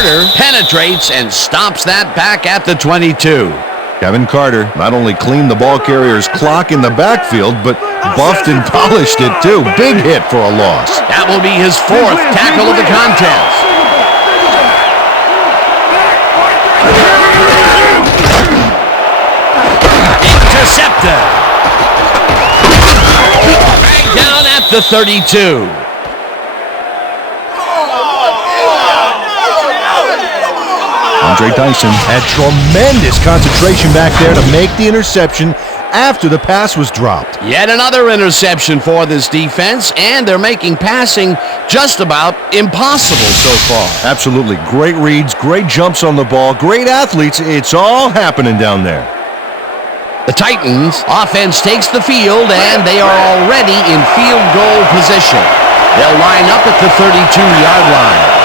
Carter penetrates and stops that back at the 22. Kevin Carter not only cleaned the ball carrier's clock in the backfield, but buffed and polished it too. Big hit for a loss. That will be his fourth tackle of the contest. Intercepted. Right down at the 32. Andre Dyson had tremendous concentration back there to make the interception after the pass was dropped. Yet another interception for this defense, and they're making passing just about impossible so far. Absolutely. Great reads, great jumps on the ball, great athletes. It's all happening down there. The Titans offense takes the field, and they are already in field goal position. They'll line up at the 32-yard line.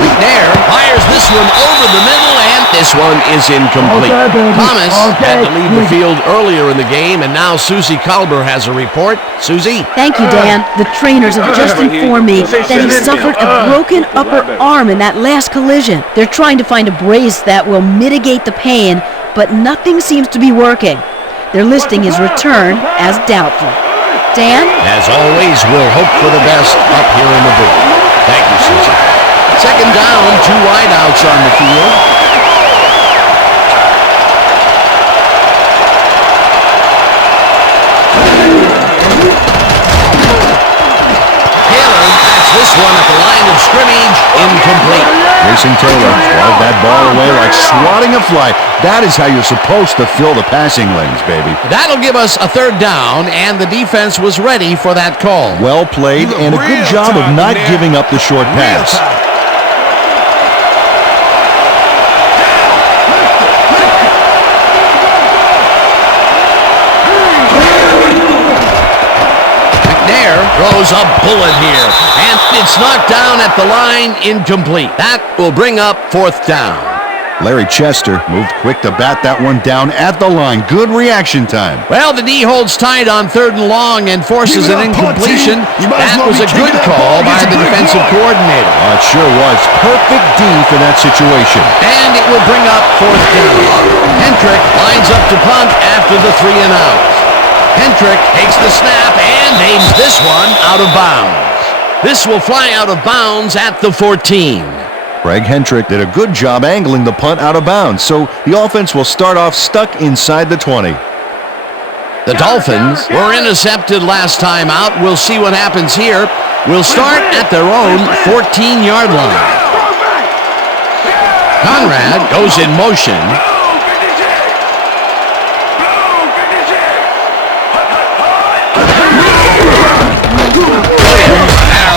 McNair fires this one over the middle, and this one is incomplete. Thomas had to leave the field earlier in the game, and now Susie Kalber has a report. Susie? Thank you, Dan. The trainers have just informed me that he suffered a broken upper arm in that last collision. They're trying to find a brace that will mitigate the pain, but nothing seems to be working. They're listing his return as doubtful. Dan? As always, we'll hope for the best up here in the booth. Thank you, Susie. Second down, 2 wideouts on the field. Taylor bats this one at the line of scrimmage, incomplete. Jason Taylor swatted that ball away like swatting a fly. That is how you're supposed to fill the passing lanes, baby. That'll give us a third down, and the defense was ready for that call. Well played, and a good job of not giving up the short pass. Throws a bullet here, and it's knocked down at the line, incomplete. That will bring up fourth down. Larry Chester moved quick to bat that one down at the line. Good reaction time. Well, the D holds tight on 3rd and long and forces an incompletion. That was a good call by the defensive coordinator. It sure was. Perfect D for that situation. And it will bring up fourth down. Hendrick lines up to punt after the 3 and out. Hendrick takes the snap and aims this one out of bounds. This will fly out of bounds at the 14. Greg Hendrick did a good job angling the punt out of bounds, so the offense will start off stuck inside the 20. The Dolphins were intercepted last time out. We'll see what happens here. We'll start at their own 14-yard line. Conrad goes in motion.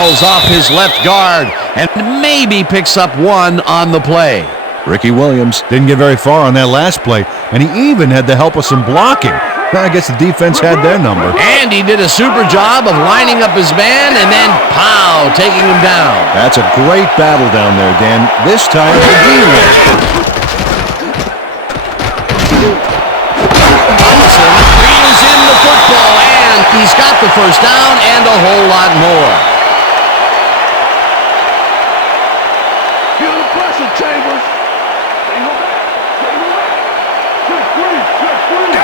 piles off his left guard and maybe picks up one on the play. Ricky Williams didn't get very far on that last play, and he even had the help of some blocking. I guess the defense had their number. And he did a super job of lining up his man and then, pow, taking him down. That's a great battle down there, Dan. This time the D wins. Thomason reels in the football, and he's got the first down and a whole lot more. Feel the pressure, Chambers. Single back. Single back. Check three. Check three.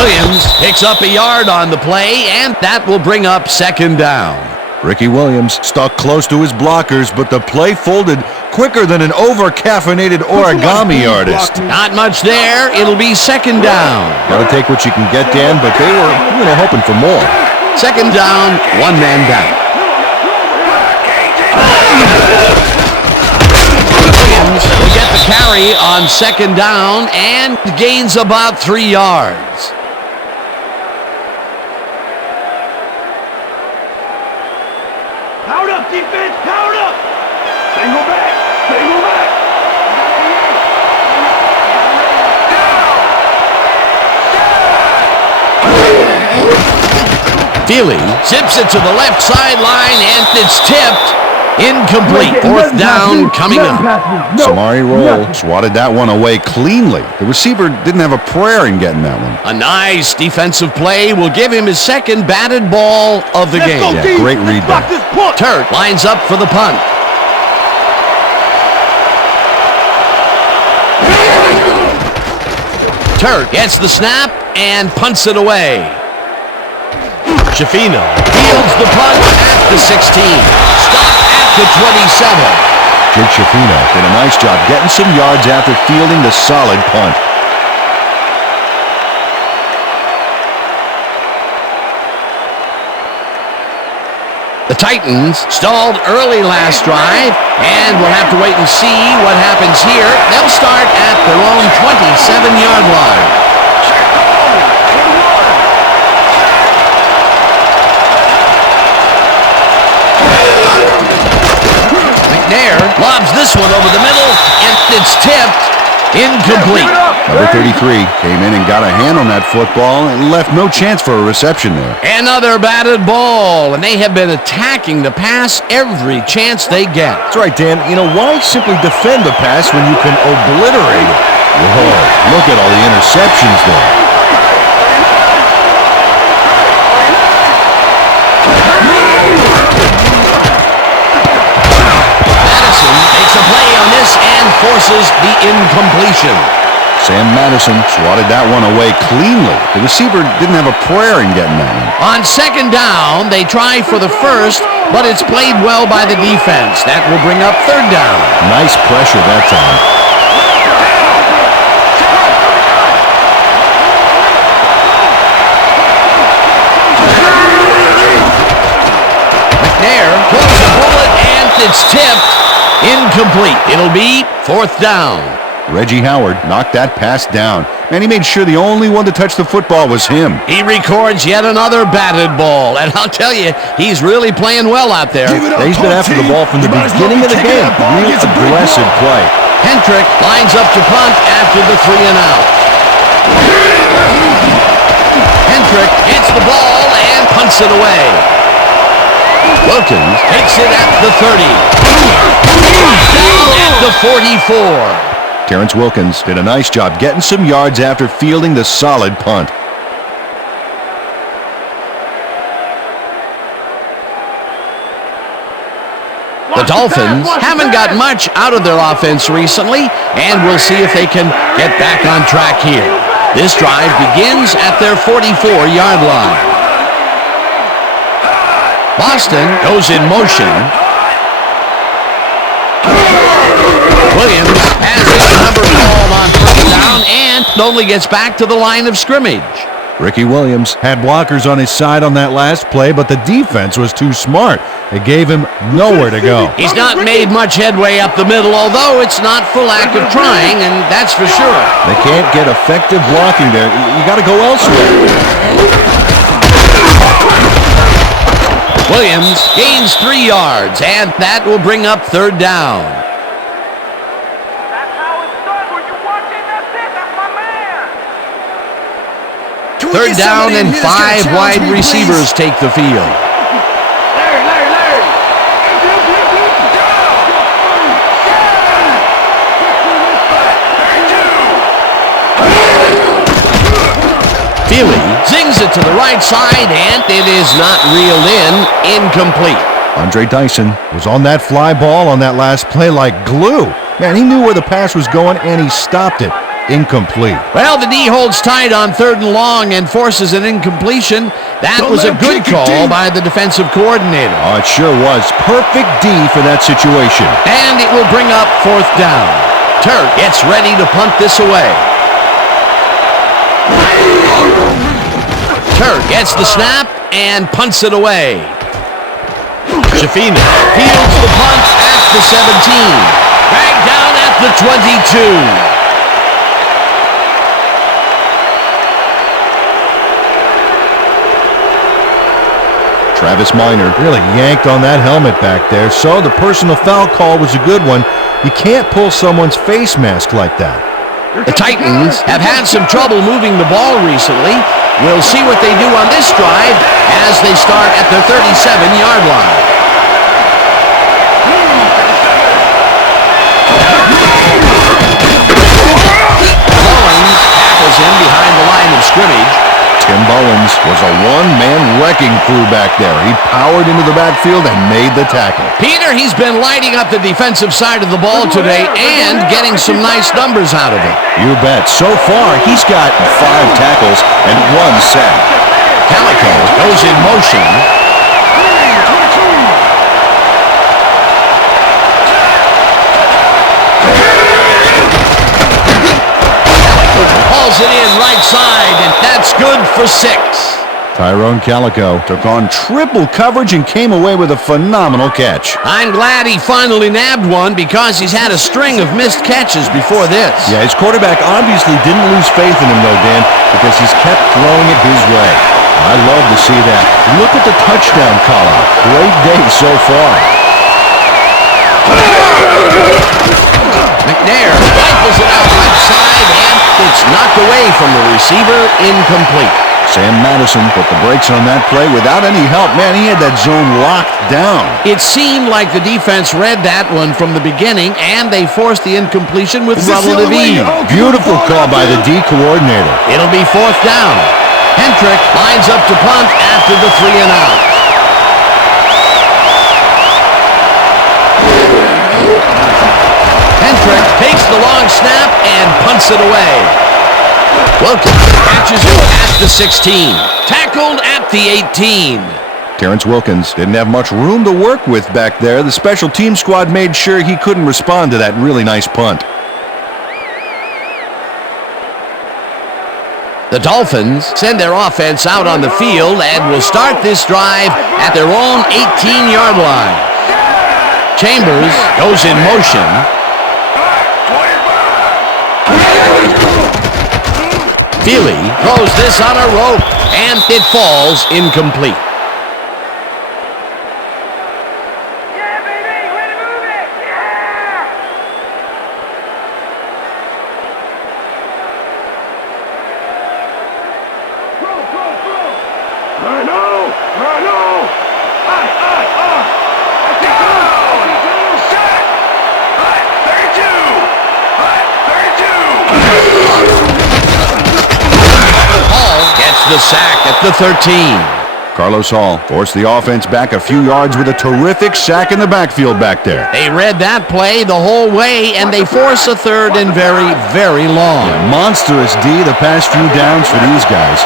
Williams picks up a yard on the play, and that will bring up second down. Ricky Williams stuck close to his blockers, but the play folded quicker than an over-caffeinated origami artist. Not much there. It'll be second down. Gotta take what you can get, Dan, but they were, hoping for more. Second down, one man down. Williams will get the carry on second down and gains about 3 yards. Powered up, defense. Powered up. Single back. Single back. Feely zips it to the left sideline, and it's tipped. Incomplete. Fourth down coming up. Samari Roll swatted that one away cleanly. The receiver didn't have a prayer in getting that one. A nice defensive play will give him his second batted ball of the game. Yeah, great read there. Turk lines up for the punt. Turk gets the snap and punts it away. Shafino fields the punt at the 16. Stop at the 27. Jake Shafino did a nice job getting some yards after fielding the solid punt. The Titans stalled early last drive, and we'll have to wait and see what happens here. They'll start at their own 27-yard line. McNair lobs this one over the middle, and it's tipped. Incomplete. Number 33 came in and got a hand on that football and left no chance for a reception there. Another batted ball, and they have been attacking the pass every chance they get. That's right, Dan. Why simply defend the pass when you can obliterate it? Whoa, look at all the interceptions there. Makes a play on this and forces the incompletion. Sam Madison swatted that one away cleanly. The receiver didn't have a prayer in getting that one. On second down, they try for the first, but it's played well by the defense. That will bring up third down. Nice pressure that time. McNair pulls the bullet, and it's tipped. Incomplete. It'll be fourth down. Reggie Howard knocked that pass down, and he made sure the only one to touch the football was him. He records yet another batted ball, and I'll tell you, he's really playing well out there. He's been after the ball from the beginning of the game. Real aggressive play. Hendrick lines up to punt after the 3 and out. Hendrick hits the ball and punts it away. Wilkins takes it at the 30. Down at the 44. Terrence Wilkins did a nice job getting some yards after fielding the solid punt. The Dolphins haven't got much out of their offense recently, and we'll see if they can get back on track here. This drive begins at their 44-yard line. Boston goes in motion. Williams has his number called on first down and only gets back to the line of scrimmage. Ricky Williams had blockers on his side on that last play, but the defense was too smart. It gave him nowhere to go. He's not made much headway up the middle, although it's not for lack of trying, and that's for sure. They can't get effective blocking there. You got to go elsewhere. Williams gains 3 yards, and that will bring up 3rd down. That's how it's done. When you watch it, that's it. That's my man. 3rd down and 5 wide receivers take the field. Larry. Feely zings it to the right side, and it is not reeled in. Incomplete. Andre Dyson was on that fly ball on that last play like glue. Man, he knew where the pass was going, and he stopped it. Incomplete. Well, the D holds tight on 3rd and long and forces an incompletion. That was a good call by the defensive coordinator. Oh, it sure was. Perfect D for that situation. And it will bring up 4th down. Turk gets ready to punt this away. Turk gets the snap and punts it away. Shafina fields the punt at the 17. Dragged down at the 22. Travis Minor really yanked on that helmet back there, so the personal foul call was a good one. You can't pull someone's face mask like that. The Titans have had some trouble moving the ball recently. We'll see what they do on this drive as they start at the 37-yard line. Mullins tackles him behind the line of scrimmage. Tim Mullins was a one-man wrecking crew back there. He powered into the backfield and made the tackle. Peter, he's been lighting up the defensive side of the ball today and getting some nice numbers out of it. You bet. So far, he's got 5 tackles and 1 sack. Calico goes in motion. Hauls it in right side, and that's good for 6. Tyrone Calico took on triple coverage and came away with a phenomenal catch. I'm glad he finally nabbed one because he's had a string of missed catches before this. Yeah, his quarterback obviously didn't lose faith in him, though, Dan, because he's kept throwing it his way. I love to see that. Look at the touchdown column. Great day so far. McNair rifles it out left side, and it's knocked away from the receiver, incomplete. Sam Madison put the brakes on that play without any help. Man, he had that zone locked down. It seemed like the defense read that one from the beginning, and they forced the incompletion with relative ease. Beautiful call by the D coordinator. It'll be 4th down. Hendrick lines up to punt after the 3 and out. Hendrick takes the long snap and punts it away. Wilkins catches it at the 16. Tackled at the 18. Terrence Wilkins didn't have much room to work with back there. The special team squad made sure he couldn't respond to that really nice punt. The Dolphins send their offense out on the field and will start this drive at their own 18-yard line. Chambers goes in motion. Feely throws this on a rope, and it falls incomplete. Yeah, baby. Way to move it. Yeah. The sack at the 13. Carlos Hall forced the offense back a few yards with a terrific sack in the backfield back there. They read that play the whole way, and they force a 3rd and very, very long. Monstrous D the past few downs for these guys.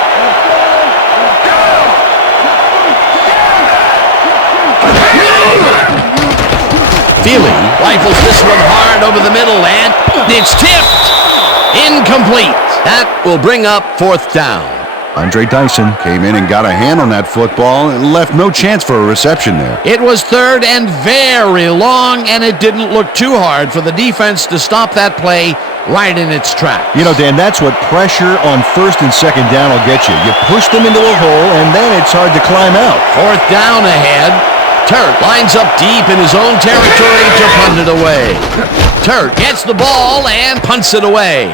Feely rifles this one hard over the middle, and it's tipped. Incomplete. That will bring up 4th down. Andre Dyson came in and got a hand on that football and left no chance for a reception there. It was third and very long, and it didn't look too hard for the defense to stop that play right in its tracks. You know, Dan, that's what pressure on first and second down will get you. You push them into a hole, and then it's hard to climb out. Fourth down ahead. Turk lines up deep in his own territory to punt it away. Turk gets the ball and punts it away.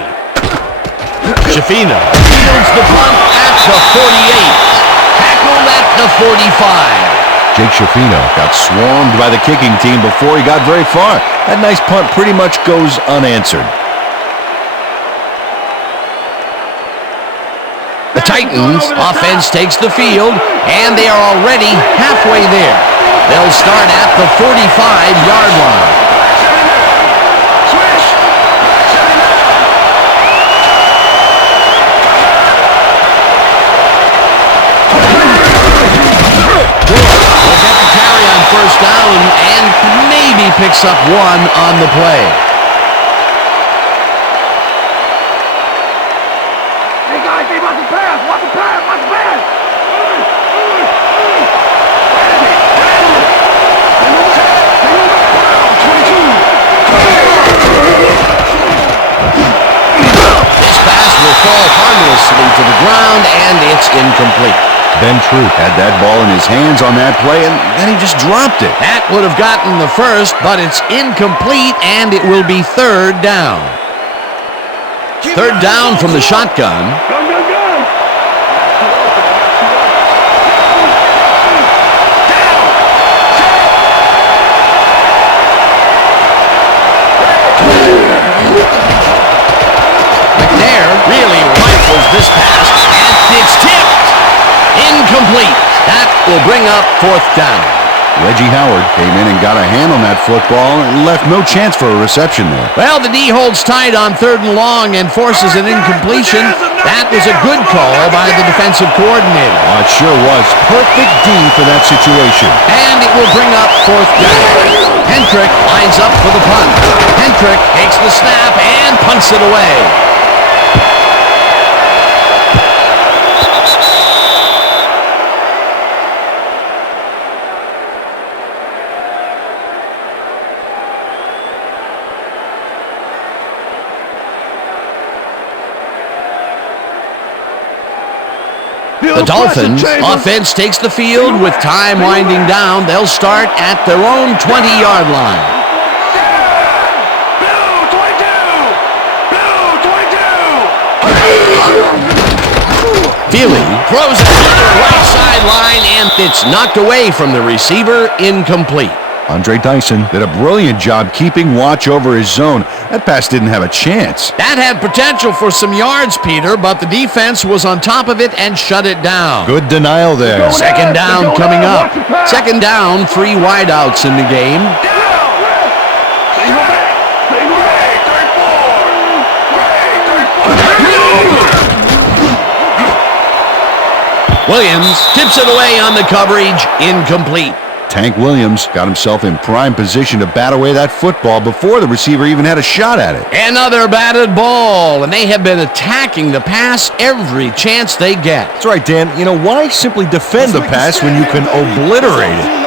Shafino fields the punt at the 48. Tackled at the 45. Jake Shafino got swarmed by the kicking team before he got very far. That nice punt pretty much goes unanswered. The Titans offense takes the field, and they are already halfway there. They'll start at the 45-yard line. Will get the carry on first down and maybe picks up one on the play. Hey guys, they about to pass. Watch the pass. Watch the pass. This pass will fall harmlessly to the ground, and it's incomplete. Ben Troop had that ball in his hands on that play, and then he just dropped it. That would have gotten the first, but it's incomplete, and it will be third down. Third down from the shotgun. Gun, gun, gun. McNair really rifles this pass, and it's tipped. Incomplete. That will bring up fourth down. Reggie Howard came in and got a hand on that football and left no chance for a reception there. Well, the D holds tight on third and long and forces an incompletion. That was a good call by the defensive coordinator. Oh, it sure was. Perfect D for that situation. And it will bring up fourth down. Hendrick lines up for the punt. Hendrick takes the snap and punts it away. The Dolphins offense takes the field with time winding down. They'll start at their own 20-yard line. Feely throws it to the right sideline, and it's knocked away from the receiver, incomplete. Andre Dyson did a brilliant job keeping watch over his zone. That pass didn't have a chance. That had potential for some yards, Peter, but the defense was on top of it and shut it down. Good denial there. Second down coming up. Second down, 3 wideouts in the game. Williams tips it away on the coverage, incomplete. Tank Williams got himself in prime position to bat away that football before the receiver even had a shot at it. Another batted ball, and they have been attacking the pass every chance they get. That's right, Dan. You know, why simply defend the pass when you can obliterate it?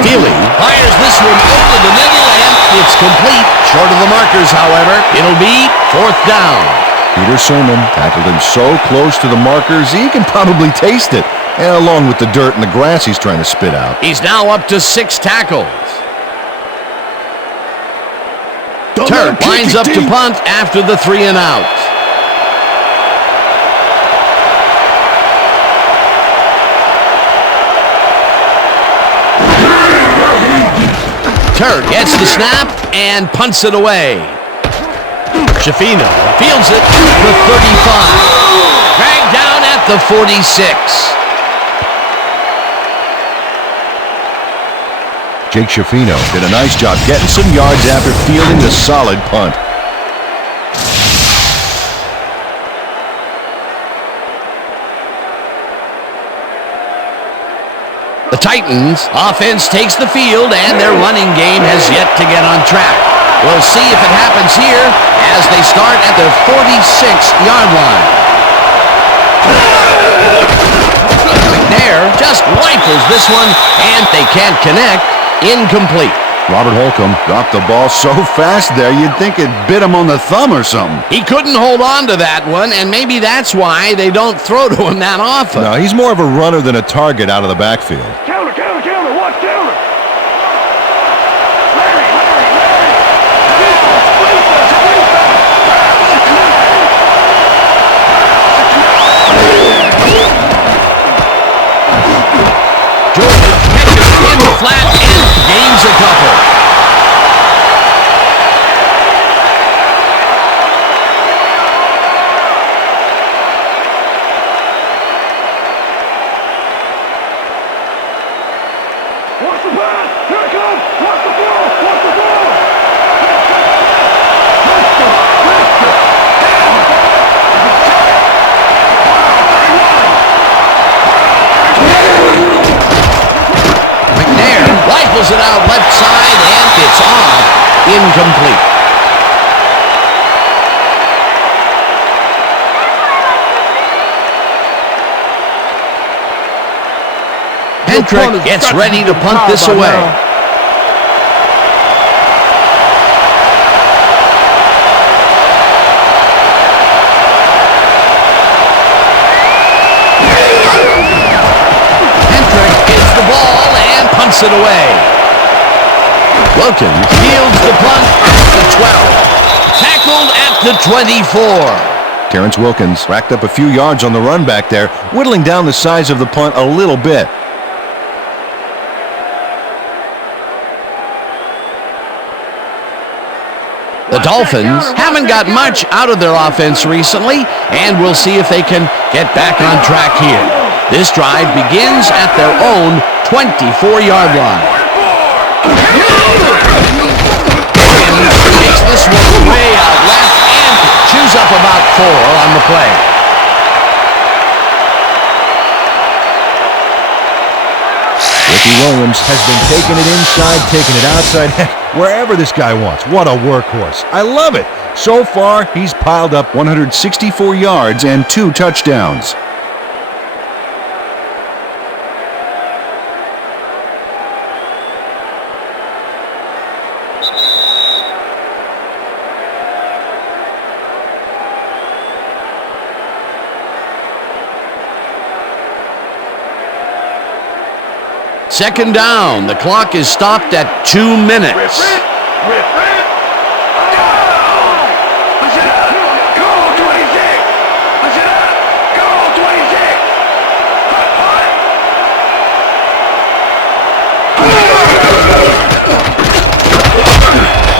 Feely fires this one over the middle, and it's complete. Short of the markers, however. It'll be fourth down. Peter Sermon tackled him so close to the markers, he can probably taste it, along with the dirt and the grass he's trying to spit out. He's now up to 6 tackles. Turk lines up to punt after the 3 and out. Turk gets the snap and punts it away. Shafino fields it at the 35. Dragged down at the 46. Jake Shafino did a nice job getting some yards after fielding the solid punt. The Titans offense takes the field, and their running game has yet to get on track. We'll see if it happens here as they start at the 46-yard line. McNair just rifles this one, and they can't connect. Incomplete. Robert Holcomb dropped the ball so fast there, you'd think it bit him on the thumb or something. He couldn't hold on to that one, and maybe that's why they don't throw to him that often. No, he's more of a runner than a target out of the backfield. Counter, counter, counter. Watch counter. Jordan catches in the flat and gains a couple. Watch the pass. Here it comes. Watch the throw. Watch the throw. McNair rifles it out left side, and it's off. Incomplete. Hendrick gets ready to punt this away. Hendrick gets the ball and punts it away. Wilkins fields the punt at the 12. Tackled at the 24. Terrence Wilkins racked up a few yards on the run back there, whittling down the size of the punt a little bit. The Dolphins haven't got much out of their offense recently, and we'll see if they can get back on track here. This drive begins at their own 24-yard line. Williams takes this one way out left and chews up about 4 on the play. Ricky Williams has been taking it inside, taking it outside, wherever this guy wants. What a workhorse. I love it. So far, he's piled up 164 yards and 2 touchdowns. Second down. The clock is stopped at 2 minutes.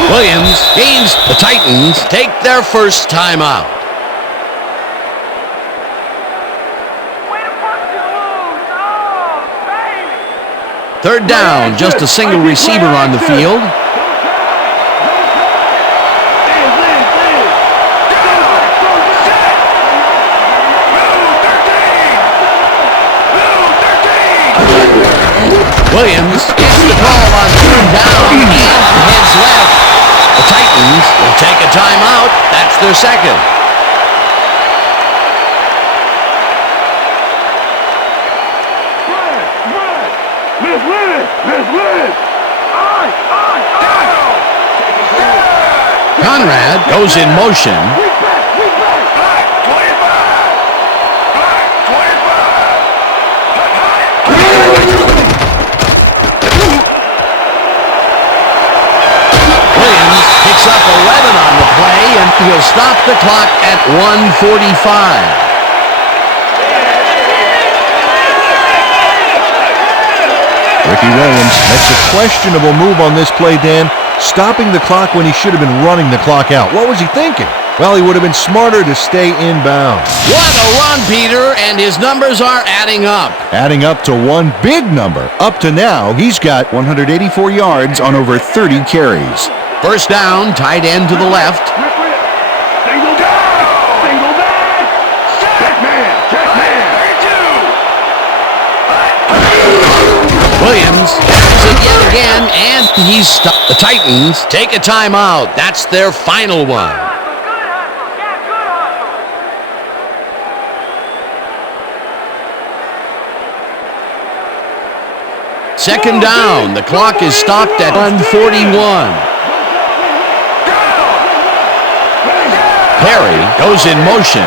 Williams gains. The Titans take their first timeout. Third down, just a single receiver on the field. Williams gets the ball on third down and heads left. The Titans will take a timeout. That's their second. Conrad goes in motion. Williams picks up 11 on the play, and he'll stop the clock at 1:45. Ricky Williams makes a questionable move on this play, Dan, stopping the clock when he should have been running the clock out. What was he thinking? Well, he would have been smarter to stay inbounds. What a run, Peter, and his numbers are adding up. Adding up to one big number. Up to now, he's got 184 yards on over 30 carries. First down, tight end to the left. Single down! Single back! Check man! Check man! 32! again, and he's stopped. The Titans take a timeout. That's their final one. Second down. The clock is stopped at 1:41. Perry goes in motion.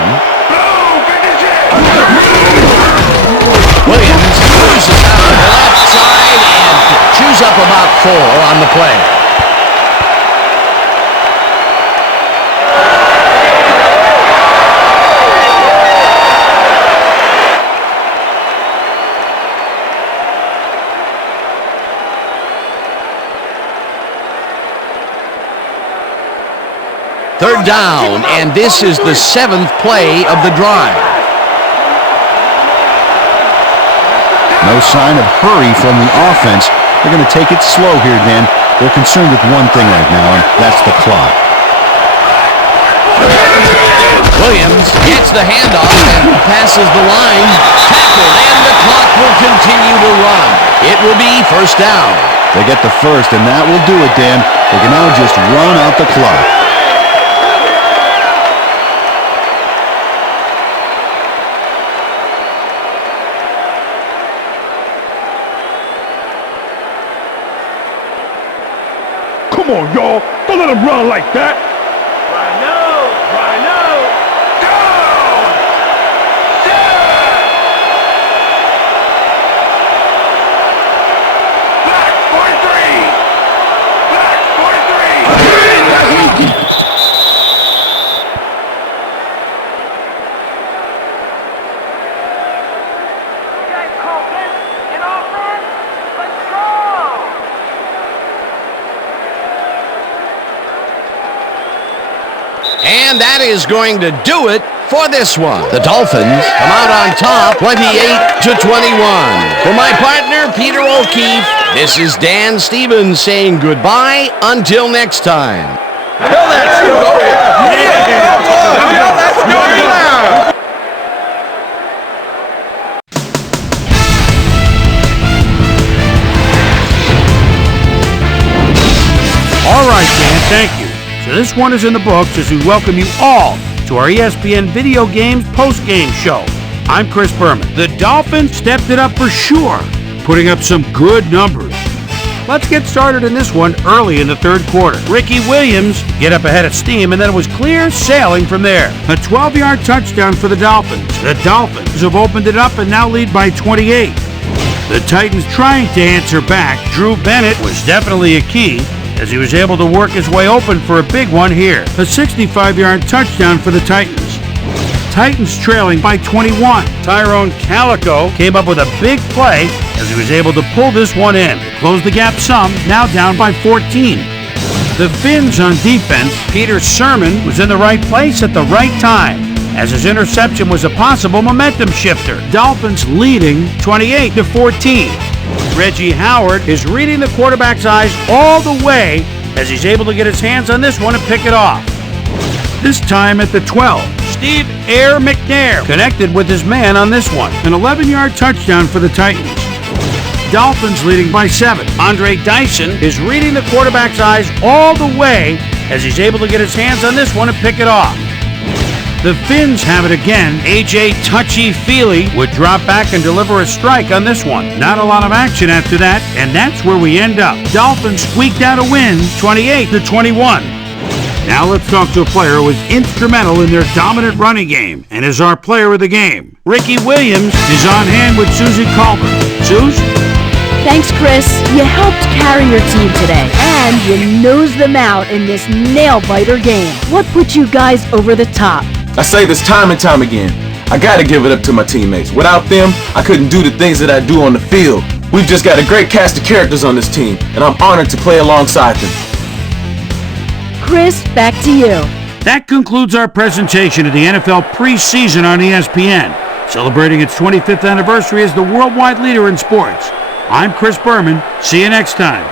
Williams cruises out to the left side and chews up about 4 on the play. Third down, and this is the 7th play of the drive. No sign of hurry from the offense. They're going to take it slow here, Dan. They're concerned with one thing right now, and that's the clock. Williams gets the handoff and passes the line. Tackled, and the clock will continue to run. It will be first down. They get the first, and that will do it, Dan. They can now just run out the clock. Come on, y'all. Don't let him run like that. Rhino! Rhino! Go! Black 43! Black 43! You guys call this an offense? Let's go! And that is going to do it for this one. The Dolphins come out on top, 28-21. For my partner, Peter O'Keefe, this is Dan Stevens saying goodbye until next time. Tell that story. Tell that story now. All right, Dan, thank you. So this one is in the books as we welcome you all to our ESPN Video Games post-game show. I'm Chris Berman. The Dolphins stepped it up for sure, putting up some good numbers. Let's get started in this one early in the third quarter. Ricky Williams get up ahead of steam, and then it was clear sailing from there. A 12-yard touchdown for the Dolphins. The Dolphins have opened it up and now lead by 28. The Titans trying to answer back. Drew Bennett was definitely a key, as he was able to work his way open for a big one here. A 65-yard touchdown for the Titans. Titans trailing by 21. Tyrone Calico came up with a big play as he was able to pull this one in. Close the gap some, now down by 14. The Fins on defense. Peter Sermon was in the right place at the right time, as his interception was a possible momentum shifter. Dolphins leading 28-14. Reggie Howard is reading the quarterback's eyes all the way as he's able to get his hands on this one and pick it off. This time at the 12, Steve Air McNair connected with his man on this one. An 11-yard touchdown for the Titans. Dolphins leading by 7. Andre Dyson is reading the quarterback's eyes all the way as he's able to get his hands on this one and pick it off. The Fins have it again. A.J. Touchy-Feely would drop back and deliver a strike on this one. Not a lot of action after that, and that's where we end up. Dolphins squeaked out a win, 28-21. Now let's talk to a player who was instrumental in their dominant running game and is our player of the game. Ricky Williams is on hand with Susie Colbert. Suze? Thanks, Chris. You helped carry your team today, and you nosed them out in this nail-biter game. What put you guys over the top? I say this time and time again. I gotta give it up to my teammates. Without them, I couldn't do the things that I do on the field. We've just got a great cast of characters on this team, and I'm honored to play alongside them. Chris, back to you. That concludes our presentation of the NFL preseason on ESPN, celebrating its 25th anniversary as the worldwide leader in sports. I'm Chris Berman. See you next time.